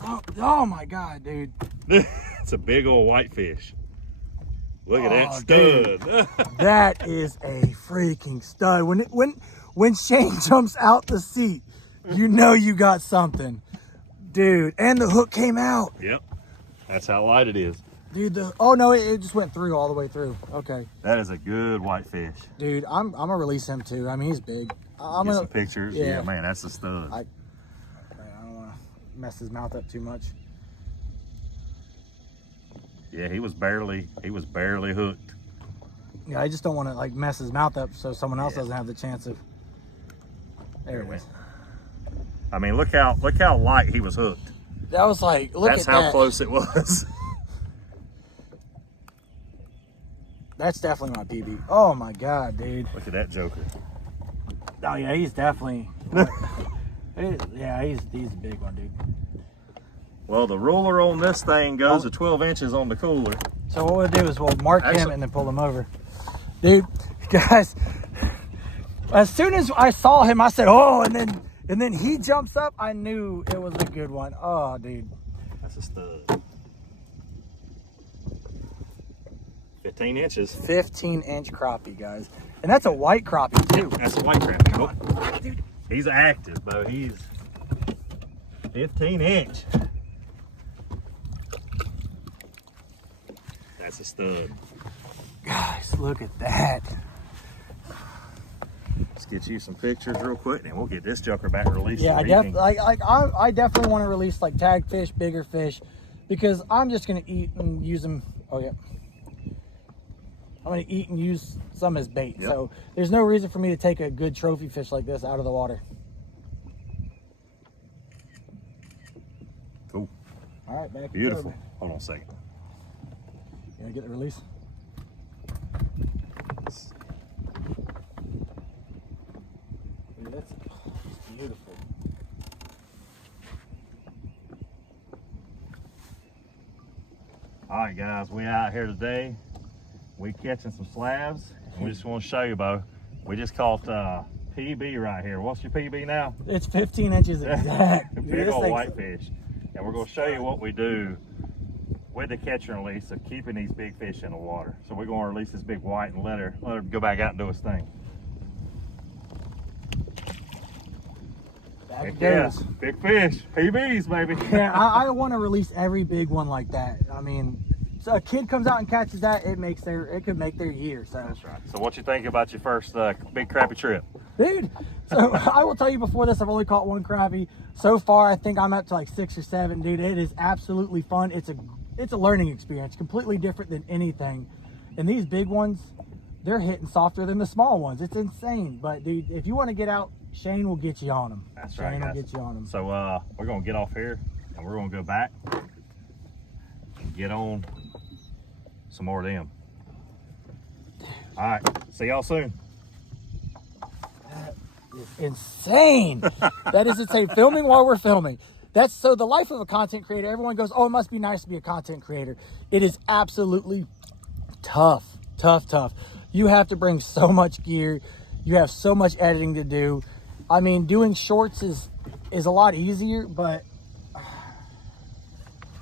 so, oh my God, dude. It's a big old whitefish. Look at that stud. That is a freaking stud. When Shane jumps out the seat, you know you got something. Dude, and the hook came out. Yep. That's how light it is. Dude, oh no, it just went through all the way through. Okay. That is a good whitefish. Dude, I'm gonna release him too. I mean, he's big. I'm Get gonna some pictures. Yeah, man, that's a stud. I don't want to mess his mouth up too much. Yeah, he was barely hooked. Yeah, I just don't want to like mess his mouth up so someone else doesn't have the chance of. There it is. I mean, look how light he was hooked. That was like, look at that. That's how close it was. That's definitely my PB. Oh my God, dude. Look at that joker. Oh yeah, he's definitely. Yeah, he's a big one, dude. Well, the ruler on this thing goes to 12 inches on the cooler. So what we'll do is we'll mark him and then pull him over. Dude, guys, as soon as I saw him, I said, oh, and then he jumps up. I knew it was a good one. Oh, dude. That's a stud. 15 inches. 15-inch crappie, guys. And that's a white crappie, too. That's a white crappie. Come on, dude. He's active, but he's 15-inch. That's a stud. Guys, look at that. Let's get you some pictures real quick, and we'll get this joker back released. Yeah, I definitely want to release like tag fish, bigger fish, because I'm just gonna eat and use them. Oh yeah, I'm gonna eat and use some as bait. Yep. So there's no reason for me to take a good trophy fish like this out of the water. Cool. All right, back. Beautiful. Hold on a second. You gonna get the release? Dude, that's beautiful. All right, guys, we out here today. We catching some slabs. We just want to show you, Bo. We just caught PB right here. What's your PB now? It's 15 inches exact. Big old whitefish. And we're going to show you what we do with the catch and release of keeping these big fish in the water. So we're going to release this big white and let her go back out and do its thing. Back it Yeah, goes. big fish, PBs, baby. Yeah, I want to release every big one like that. I mean, so a kid comes out and catches that, it could make their year. So That's right. So what you think about your first big crappie trip? dude, so I will tell you before this, I've only caught one crappie. So far, I think I'm up to like 6 or 7. Dude, it is absolutely fun. It's a learning experience, completely different than anything. And these big ones, they're hitting softer than the small ones. It's insane. But dude, if you want to get out, Shane will get you on them. That's Shane right, will guys. get you on them. So we're gonna get off here and we're gonna go back and get on some more of them. All right, see y'all soon. It's insane. That is insane. Filming while we're filming. That's so the life of a content creator. Everyone goes, oh, it must be nice to be a content creator. It is absolutely tough. You have to bring so much gear. You have so much editing to do. I mean, doing shorts is a lot easier, but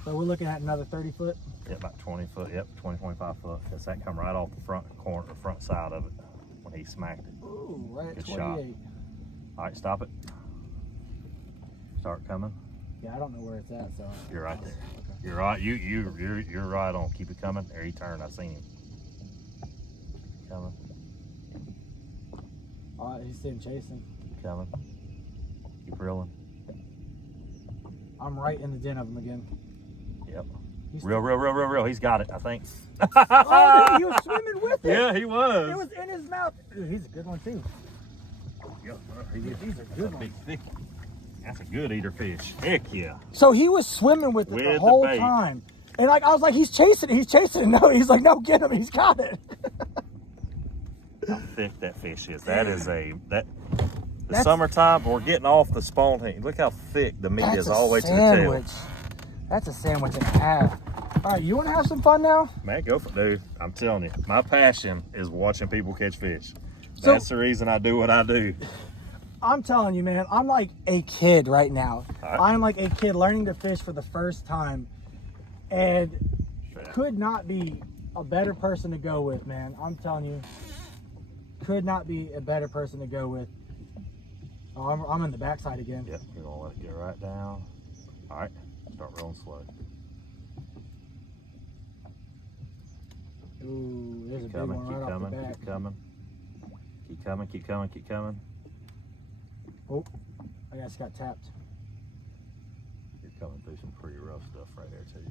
so we're looking at another 30 foot. Yeah, about 20 foot. Yep, 20, 25 foot. Because that come right off the front corner, the front side of it when he smacked it. Ooh, right at Good 28. shot. All right, stop it. Start coming. Yeah, I don't know where it's at, so You're right there. You're right. You're right on. Keep it coming. There he turned. I seen him. Coming. he's still chasing. Keep coming. Keep reeling. I'm right in the den of him again. Yep. He's Real. He's got it, I think. Oh, dude, he was swimming with it. Yeah, he was. It was in his mouth. Dude, he's a good one too. Yep. He's a good one. Big thick. That's a good eater fish. Heck yeah. So he was swimming with it With the the whole bait. time. And like I was like, he's chasing it. No, he's like, no, get him. He's got it. How thick that fish is. That is the That's- summertime, we're getting off the spawn heat. Look how thick the meat is all the way to the tail. That's a sandwich and a half. All right, you want to have some fun now? Man, go for it, dude. I'm telling you, my passion is watching people catch fish. So- That's the reason I do what I do. I'm telling you, man, I'm like a kid right now. All right. I'm like a kid learning to fish for the first time. And could not be a better person to go with, man. I'm telling you, could not be a better person to go with. Oh, I'm in the backside again. Yep, you're gonna let it get right down. All right, start rolling slow. Ooh, there's a Keep big coming, one keep right off the coming, back. keep coming. Keep coming, keep coming, keep coming. Oh, I just got tapped. You're coming through some pretty rough stuff right there too.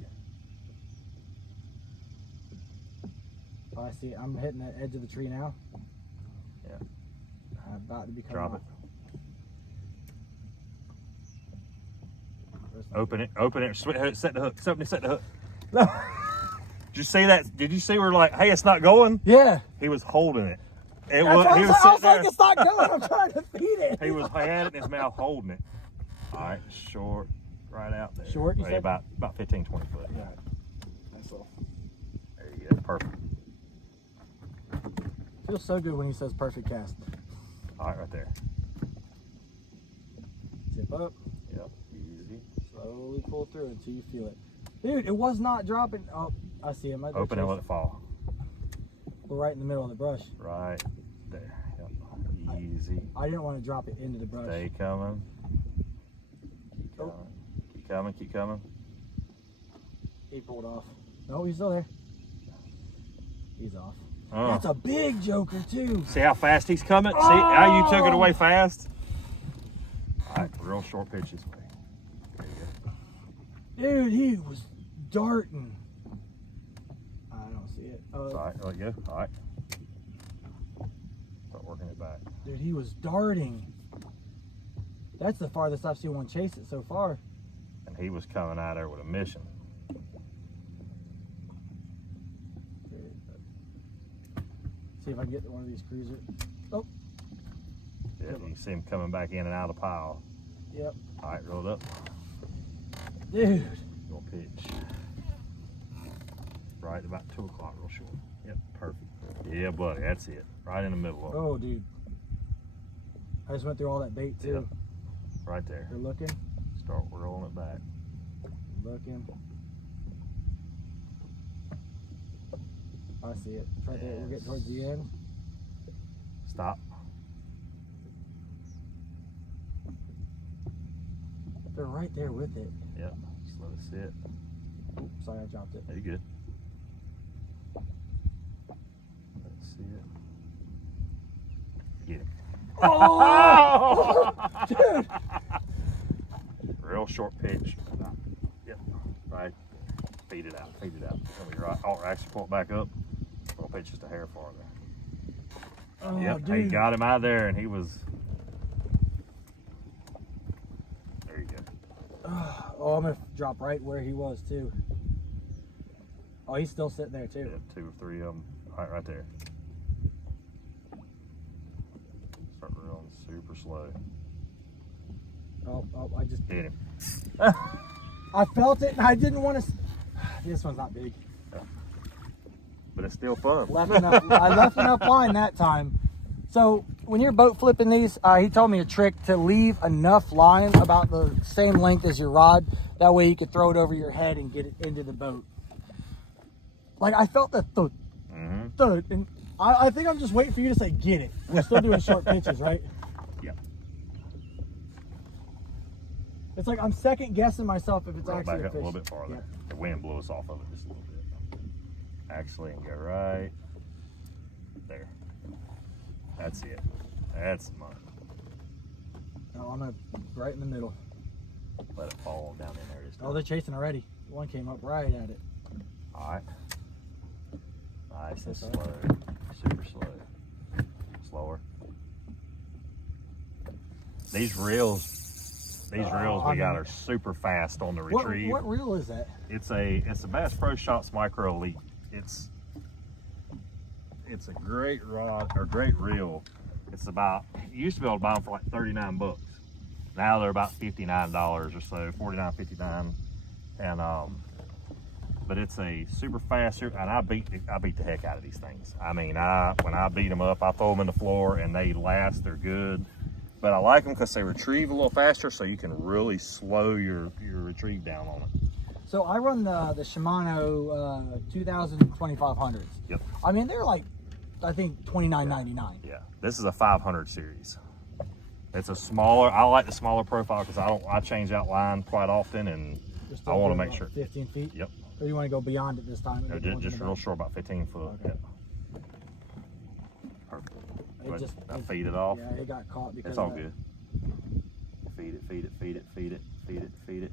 Oh, I see. I'm hitting the edge of the tree now. Yeah. I'm about to be coming Drop off. Open it, set the hook, set the hook. No. Did you see that? Did you see we're like, hey, it's not going? Yeah. He was holding it. It That's was, what he I was was sitting like, there. it's not going. I'm trying to feed it. He had it in his mouth holding it. All right, short, right out there. Short, you Right, said? about 15, 20 foot. Yeah. Nice little. There you go, perfect. Feels so good when he says perfect cast. All right, right there. Tip up. Yep, easy. Slowly pull through until you feel it. Dude, it was not dropping. Oh, I see him. Open and let it fall. We're right in the middle of the brush. Right there. Yep. Easy. I didn't want to drop it into the brush. Stay coming. Keep coming. Oh. Keep coming. Keep coming. He pulled off. No, he's still there. He's off. Oh. That's a big joker too. See how fast he's coming? See how you took it away fast? All right, real short pitch this way. There you go. Dude, he was darting. I don't see it. All right, let it go. All right. Start working it back. Dude, he was darting. That's the farthest I've seen one chase it so far. And he was coming out there with a mission. See if I can get one of these cruisers. Oh, Yeah, you see him coming back in and out of the pile. yep. All right, roll it up. Dude. Go pitch. Right about 2 o'clock, real short. Yep, perfect. Yeah, buddy, that's it. Right in the middle of it. Oh, dude. I just went through all that bait too. Yep. Right there. They're looking, Start rolling it back. looking. I see it. It's right there. We're getting towards the end. Stop. They're right there with it. Yep. Just let it sit. Oops, sorry, I dropped it. There you good. Let's see it. Get him. Oh! Dude! Real short pitch. Yep. Right. Feed it out. Feed it out. It'll be right. Oh, actually pull it back up. Little pitch just a hair farther. Oh, Yep. dude. He got him out of there, and he was. There you go. Oh, I'm gonna drop right where he was too. Oh, he's still sitting there too. Yeah, 2 or 3 of them. Right there. Start reeling super slow. Oh, I just Hit him. I felt it and I didn't want to. This one's not big. But it's still fun. I left enough line that time. So when you're boat flipping these, he told me a trick to leave enough line about the same length as your rod. That way you could throw it over your head and get it into the boat. Like I felt the thud, thud, and I think I'm just waiting for you to say get it. We're still doing short pitches, right? Yep. It's like I'm second guessing myself if it's Roll actually back a up a fish. little bit farther. Yeah. The wind blew us off of it just a little bit. Actually, and go right there. That's it. That's the money. No, I'm gonna right in the middle. Let it fall down in there this time. Oh, they're chasing already. One came up right at it. All right. Nice and That's slow. all right. Super slow. Slower. These reels we got are super fast on the retrieve. What reel is that? It's the Bass Pro Shots Micro Elite. It's a great rod or great reel. It's about, you used to be able to buy them for like 39 bucks. Now they're about $59 or so, 49, 59. And but it's a super fast, and I beat the heck out of these things. I mean, when I beat them up, I throw them in the floor and they last, they're good. But I like them because they retrieve a little faster, so you can really slow your retrieve down on it. So I run the Shimano 2000 2500s. Yep. I mean, they're like, I think $29.99. Yeah, this is a 500 series. It's a smaller. I like the smaller profile because I change out line quite often, and I want to make sure. 15 feet. Yep. Or you want to go beyond it this time? No, just real short, about 15 foot. Okay. Yep. Perfect. I feed it off. Yeah, it got caught because It's all good. Feed it, feed it, feed it, feed it, feed it, feed it,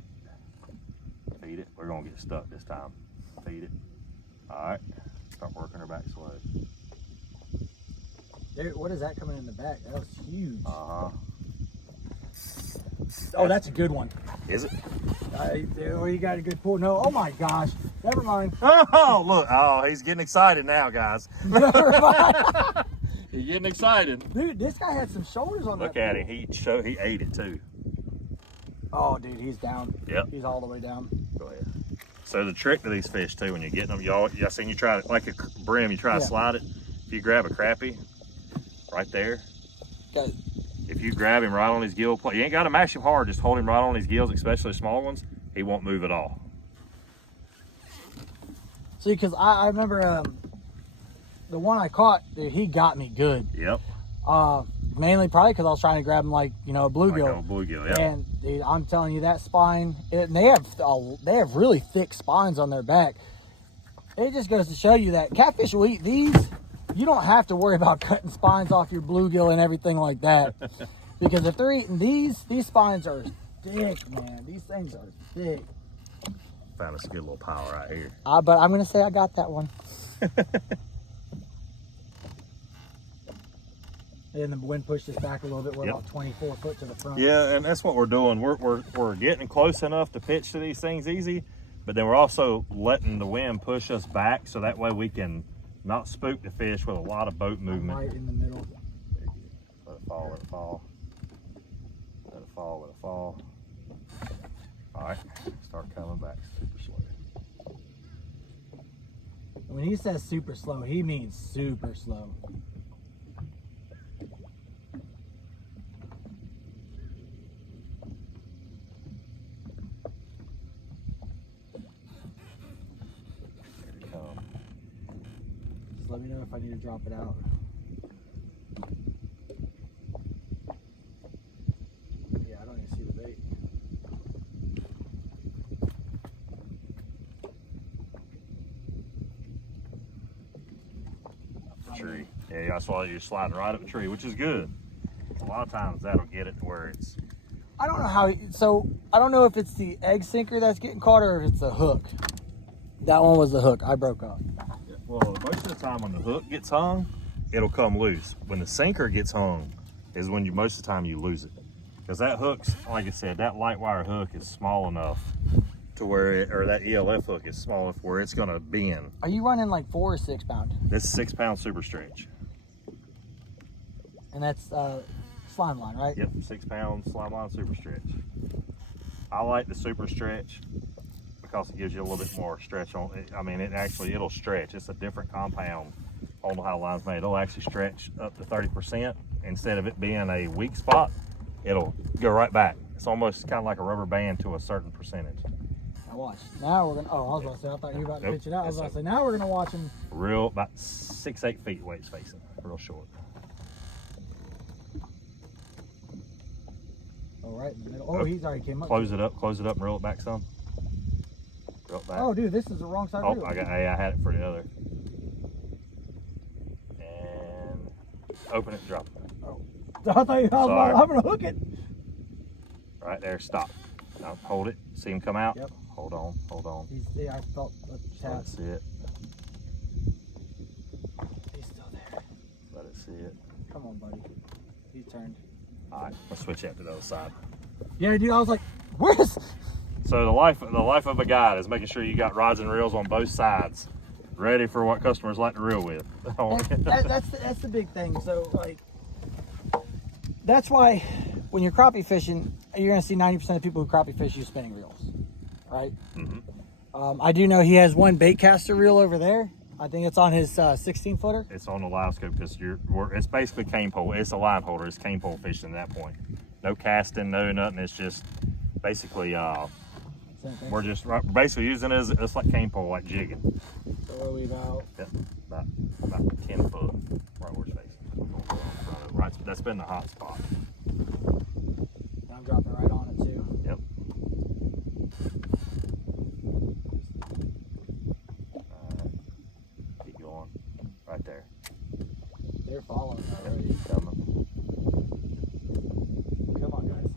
feed it. We're gonna get stuck this time. Feed it. All right. Start working her back slow. Dude, what is that coming in the back? That was huge. Uh-huh. Oh, that's a good one. Is it? Oh, you got a good pull. No, oh my gosh. Never mind. Oh, look. Oh, he's getting excited now, guys. Never mind. He's getting excited. Dude, this guy had some shoulders on Look that at pull. him. He ate it too. Oh, dude, he's down. Yep. He's all the way down. Go ahead. So the trick to these fish too, when you're getting them, y'all seen you try it like a brim, you try to slide it. If you grab a crappie right there, Okay. if you grab him right on his gill plate, you ain't got to mash him hard, just hold him right on his gills, especially small ones, he won't move at all. See, because I remember the one I caught, dude, he got me good. Yep. Mainly probably because I was trying to grab him like, a bluegill. Like a bluegill, yeah. And dude, I'm telling you, that spine, and they have really thick spines on their back. It just goes to show you that catfish will eat these. You don't have to worry about cutting spines off your bluegill and everything like that. Because if they're eating these spines are thick, man. These things are thick. Found us a good little pile right here. But I'm going to say I got that one. And the wind pushed us back a little bit. We're about 24 foot to the front. Yeah, and that's what we're doing. We're getting close enough to pitch to these things easy, but then we're also letting the wind push us back so that way we can not spook the fish with a lot of boat movement. I'm right in the middle. Let it fall, let it fall. Let it fall, let it fall. All right, start coming back super slow. When he says super slow, he means super slow. Let me know if I need to drop it out. Yeah, I don't even see the bait. tree. Yeah, that's why you're sliding right up the tree, which is good. A lot of times that'll get it to where it's. I don't know how. So I don't know if it's the egg sinker that's getting caught or if it's the hook. That one was the hook. I broke off. Yeah, well, most of the time when the hook gets hung, it'll come loose. When the sinker gets hung, is when most of the time you lose it. Because that hook's, like I said, that light wire hook is small enough to where it, or that ELF hook is small enough where it's gonna bend. Are you running like 4 or 6 pound? This is 6 pound super stretch. And that's slime line, right? Yep, 6 pound slime line super stretch. I like the super stretch because it gives you a little bit more stretch on it. I mean, it'll stretch. It's a different compound on how the line's made. It'll actually stretch up to 30%. Instead of it being a weak spot, it'll go right back. It's almost kind of like a rubber band to a certain percentage. Now watch. Now we're gonna. Oh, I was about to say. I thought you were about to pitch it out. I was about to say. Now we're gonna watch him. Real, about 6-8 feet weight spacing. Real short. Oh, right in the middle. Oh, he's already came up. Close it up, and reel it back some. Reel it back. Oh, dude, this is the wrong side. Oh, I had it for the other. And open it, drop it. Oh, I thought you. I'm gonna hook it. Right there, stop. Now hold it. See him come out? Yep. Hold on. Yeah, I felt the tap. Let it see it. He's still there. Let it see it. Come on, buddy. He turned. All right, let's switch that to the other side. Yeah, dude. I was like, where's? So the life of a guide is making sure you got rods and reels on both sides, ready for what customers like to reel with. That's the big thing. So like, that's why when you're crappie fishing, you're gonna see 90% of people who crappie fish use spinning reels, right? Mm-hmm. I do know he has one bait caster reel over there. I think it's on his 16 footer. It's on the live scope because it's basically cane pole. It's a line holder. It's cane pole fishing at that point. No casting, no nothing. It's just basically we're just basically using it as it's like cane pole, like jigging. So what are we about? Yep, about 10 foot right where it's facing. Right, that's been the hot spot. I'm dropping right on it too. Yep. Keep going. Right there. They're following already. Keep coming. Come on, guys.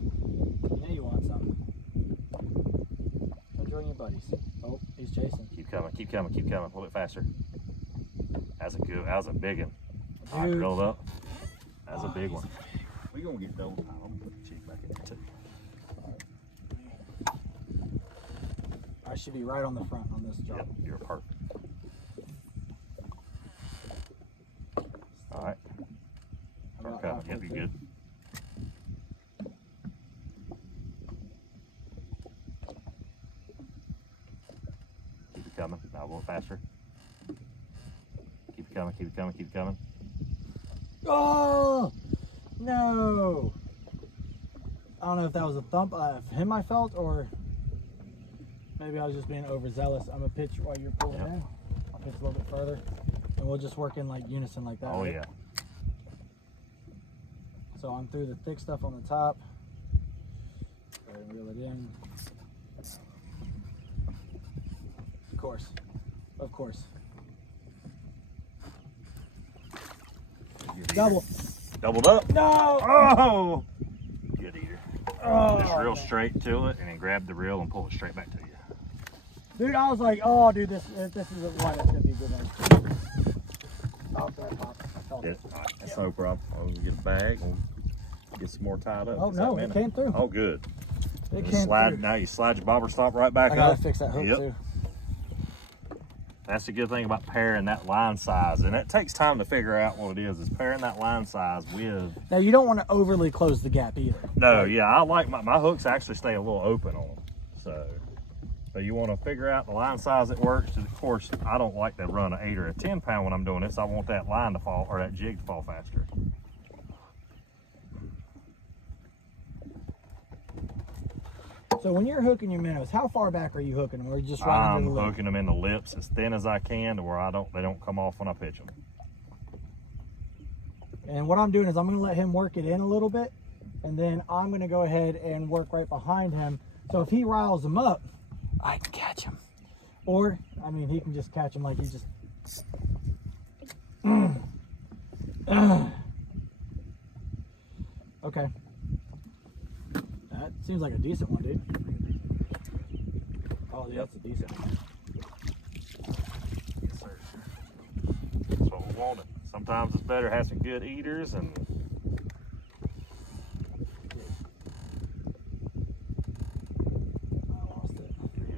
You know you want some. Come join your buddies. Oh, he's chasing. Keep coming. A little bit faster. That's a big one. All right, reel it up. That's a big one. We're gonna get those. I'm gonna put the cheek back in there too. I should be right on the front on this drop. Yep, you're perfect. All right. Start coming. Yep, you're good. Keep it coming. Now a little faster. Keep it coming. Oh no! I don't know if that was a thump of him I felt, or maybe I was just being overzealous. I'm gonna pitch while you're pulling in. I'll pitch a little bit further, and we'll just work in like unison like that. Oh right? yeah. So I'm through the thick stuff on the top. Go ahead and reel it in. Of course. Doubled up. No! Oh! Good eater. Oh, just reel straight to it and then grab the reel and pull it straight back to you. Dude, I was like, oh, dude, this is a one. It's going to be a good one. Oh, sorry, Pop. I felt it. All right, that's no problem. I'll get a bag and get some more tied up. Oh, no, it came through. Oh, good. It came through. Now you slide your bobber stop right back up. I got to fix that hook, too. That's the good thing about pairing that line size, and it takes time to figure out what it is pairing that line size with. Now you don't want to overly close the gap either. No, yeah, I like my hooks actually stay a little open on them. So you want to figure out the line size that works. Of course, I don't like to run an 8 or a 10 pound when I'm doing this. I want that line to fall, or that jig to fall faster. So when you're hooking your minnows, how far back are you hooking them? Or are you just right into the lip? I'm hooking them in the lips as thin as I can to where they don't come off when I pitch them. And what I'm doing is I'm going to let him work it in a little bit, and then I'm going to go ahead and work right behind him. So if he riles them up, I can catch him. Or, I mean, he can just catch him like he just... Okay. That seems like a decent one, dude. Oh, yeah, that's a decent one. Yes, sir. That's what we wanted. Sometimes it's better to have some good eaters and.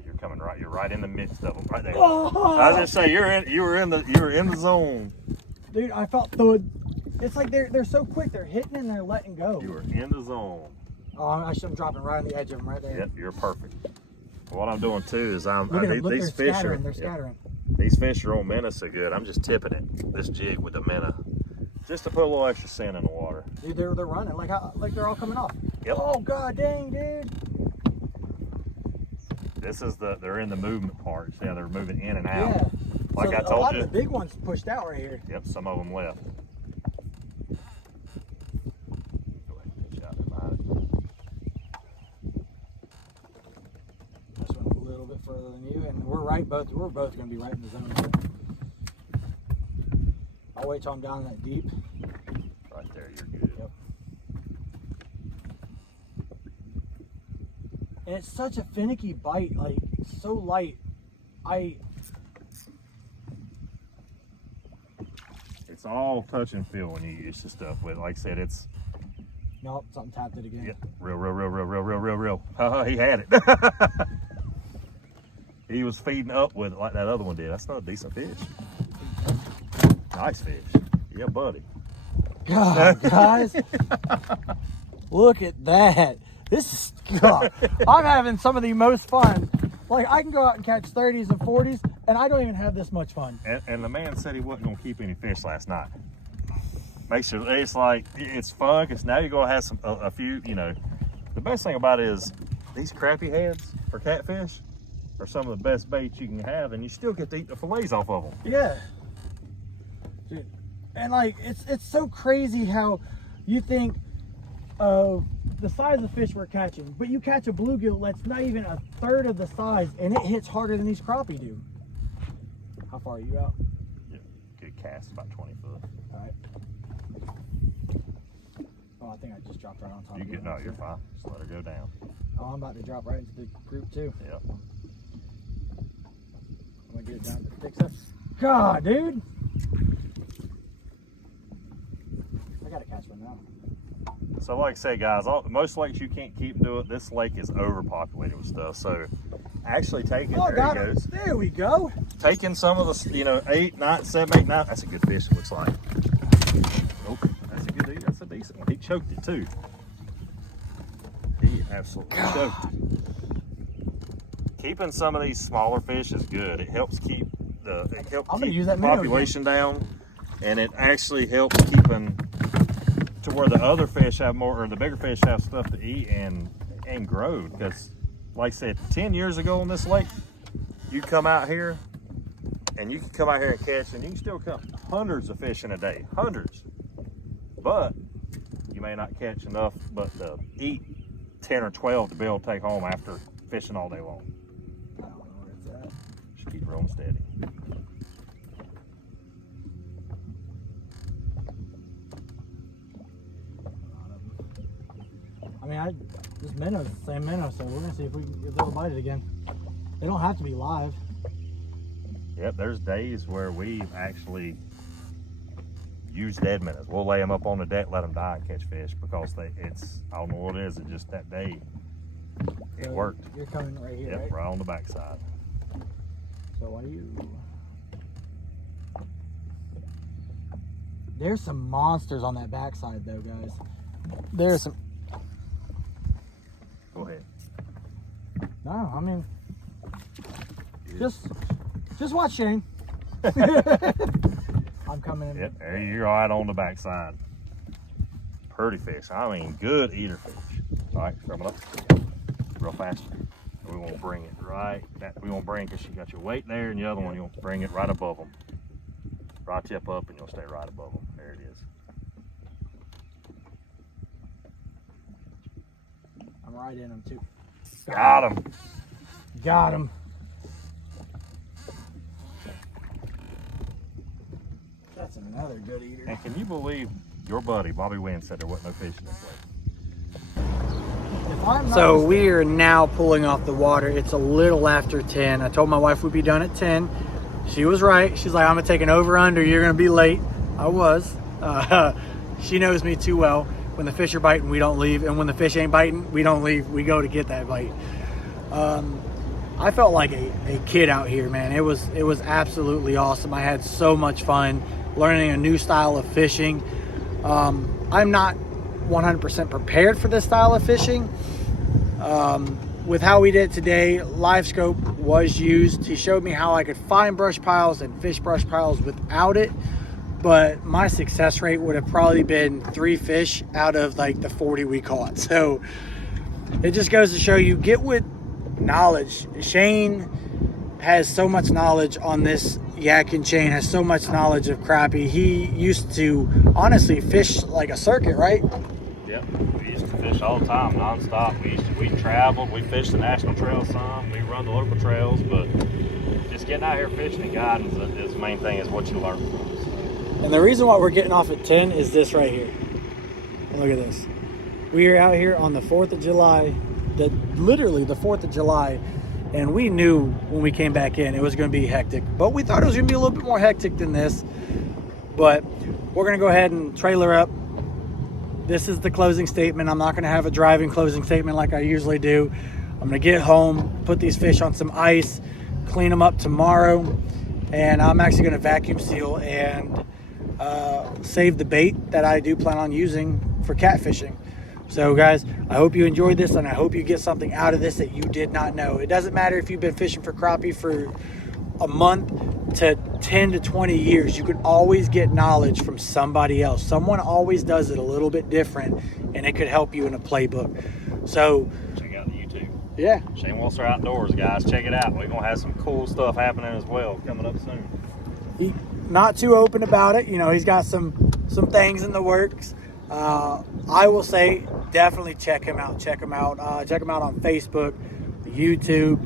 You're coming right. You're right in the midst of them, right there. Oh! I was just say you were in the zone. Dude, I felt the. It's like they're so quick. They're hitting and they're letting go. You were in the zone. Oh, I should have dropping right on the edge of them right there. Yep, you're perfect. What I'm doing too is They're scattering. They're scattering. These fish are on minnow so good. I'm just tipping it, this jig with the minnow, just to put a little extra sand in the water. Dude, they're running like they're all coming off. Yep. Oh god dang, dude. This is they're in the movement part. See how they're moving in and out. Yeah. Like so I a told lot you. of the big ones pushed out right here. Yep, some of them left. Go ahead and pitch out there behind it. This one's a little bit further than you, and we're both gonna be right in the zone here. I'll wait till I'm down that deep. Right there, you're good. Yep. And it's such a finicky bite, like so light. It's all touch and feel when you use this stuff with. Like I said, it's Nope, something tapped it again. yep, real. He had it. He was feeding up with it like that other one did. That's not a decent fish. Nice fish. Yeah, buddy. God, guys, look at that. This is God. I'm having some of the most fun. Like I can go out and catch 30s and 40s, and I don't even have this much fun. And the man said he wasn't gonna keep any fish last night. Makes sure it's like it's fun because now you're gonna have a few. You know, the best thing about it is these crappie heads for catfish are some of the best baits you can have, and you still get to eat the fillets off of them. Yeah. Dude. And like it's so crazy how you think of the size of fish we're catching, but you catch a bluegill that's not even a third of the size, and it hits harder than these crappie do. How far are you out? Yeah, good cast, about 20 foot. All right. Oh, I think I just dropped right on top. You get no, you're fine. Just let her go down. Oh, I'm about to drop right into the group too. Yep. I'm gonna get it down to the thick stuff. God, dude. I gotta catch one now. So like I say, guys, most lakes you can't keep doing it. This lake is overpopulated with stuff. So actually taking, Oh, there it goes. There we go. Taking some of the, 8, 9, 7, 8, 9. That's a good fish, it looks like. Oh, that's a good, that's a decent one. He choked it too. He absolutely choked it. Keeping some of these smaller fish is good. It helps keep the population down, and it actually helps keeping to where the other fish have more, or the bigger fish have stuff to eat and grow. Because, like I said, 10 years ago on this lake, you come out here, and you can come out here and catch, and you can still catch hundreds of fish in a day, hundreds. But you may not catch enough, but to eat 10 or 12 to be able to take home after fishing all day long. I don't know where it's at. Just keep rolling steady. I mean, this minnow's the same minnow, so we're gonna see if they'll bite it again. They don't have to be live. Yep, there's days where we've actually used dead minnows. We'll lay them up on the deck, let them die and catch fish because I don't know what it is, it's just that day, it worked. You're coming right here, Yep, right? right on the backside. So why you? There's some monsters on that backside though, guys. There's some. Go ahead. No, I mean, just watch Shane. I'm coming in. Yep, there you're right on the backside. Pretty fish. I mean, good eater fish. All right, throw it up real fast. We won't bring it right. We won't bring it because you got your weight there, and the other one you'll bring it right above them. Right tip up, and you'll stay right above them. There it is. I'm right in them too. Got him. Got him. That's a another good eater. And can you believe your buddy Bobby Wynn said there wasn't no fish in this lake? So we are now pulling off the water. It's a little after 10. I told my wife we'd be done at 10. She was right. She's like, I'm gonna take an over under. You're gonna be late. I was. She knows me too well. When the fish are biting, we don't leave. And when the fish ain't biting, we don't leave. We go to get that bite. I felt like a kid out here, man. It was absolutely awesome. I had so much fun learning a new style of fishing. I'm not 100% prepared for this style of fishing. With how we did it today, live scope was used. He showed me how I could find brush piles and fish brush piles without it, but my success rate would have probably been 3 fish out of like the 40 we caught. So it just goes to show you, get with knowledge. Shane has so much knowledge on this yak and chain, has so much knowledge of crappie. He used to honestly fish like a circuit, right? Yep, we used to fish all the time, nonstop. We traveled, we fished the national trails some, we run the local trails, but just getting out here fishing and guiding is the main thing, is what you learn from us. And the reason why we're getting off at 10 is this right here. Look at this. We are out here on the 4th of July, literally the 4th of July, and we knew when we came back in it was going to be hectic, but we thought it was going to be a little bit more hectic than this. But we're going to go ahead and trailer up. This is the closing statement. I'm not going to have a driving closing statement like I usually do. I'm going to get home, put these fish on some ice, clean them up tomorrow, and I'm actually going to vacuum seal and save the bait that I do plan on using for catfishing. So guys, I hope you enjoyed this, and I hope you get something out of this that you did not know. It doesn't matter if you've been fishing for crappie for a month to 10 to 20 years. You can always get knowledge from somebody else. Someone always does it a little bit different, and it could help you in a playbook. So check out the YouTube. Yeah. Shane Walser Outdoors, guys. Check it out. We're going to have some cool stuff happening as well coming up soon. He not too open about it. You know, he's got some things in the works. I will say definitely check him out. Check him out on Facebook, YouTube.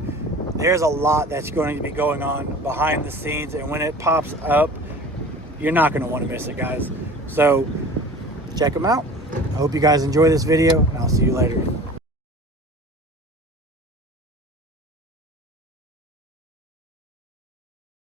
There's a lot that's going to be going on behind the scenes, and when it pops up, you're not going to want to miss it, guys. So check him out. I hope you guys enjoy this video, and I'll see you later.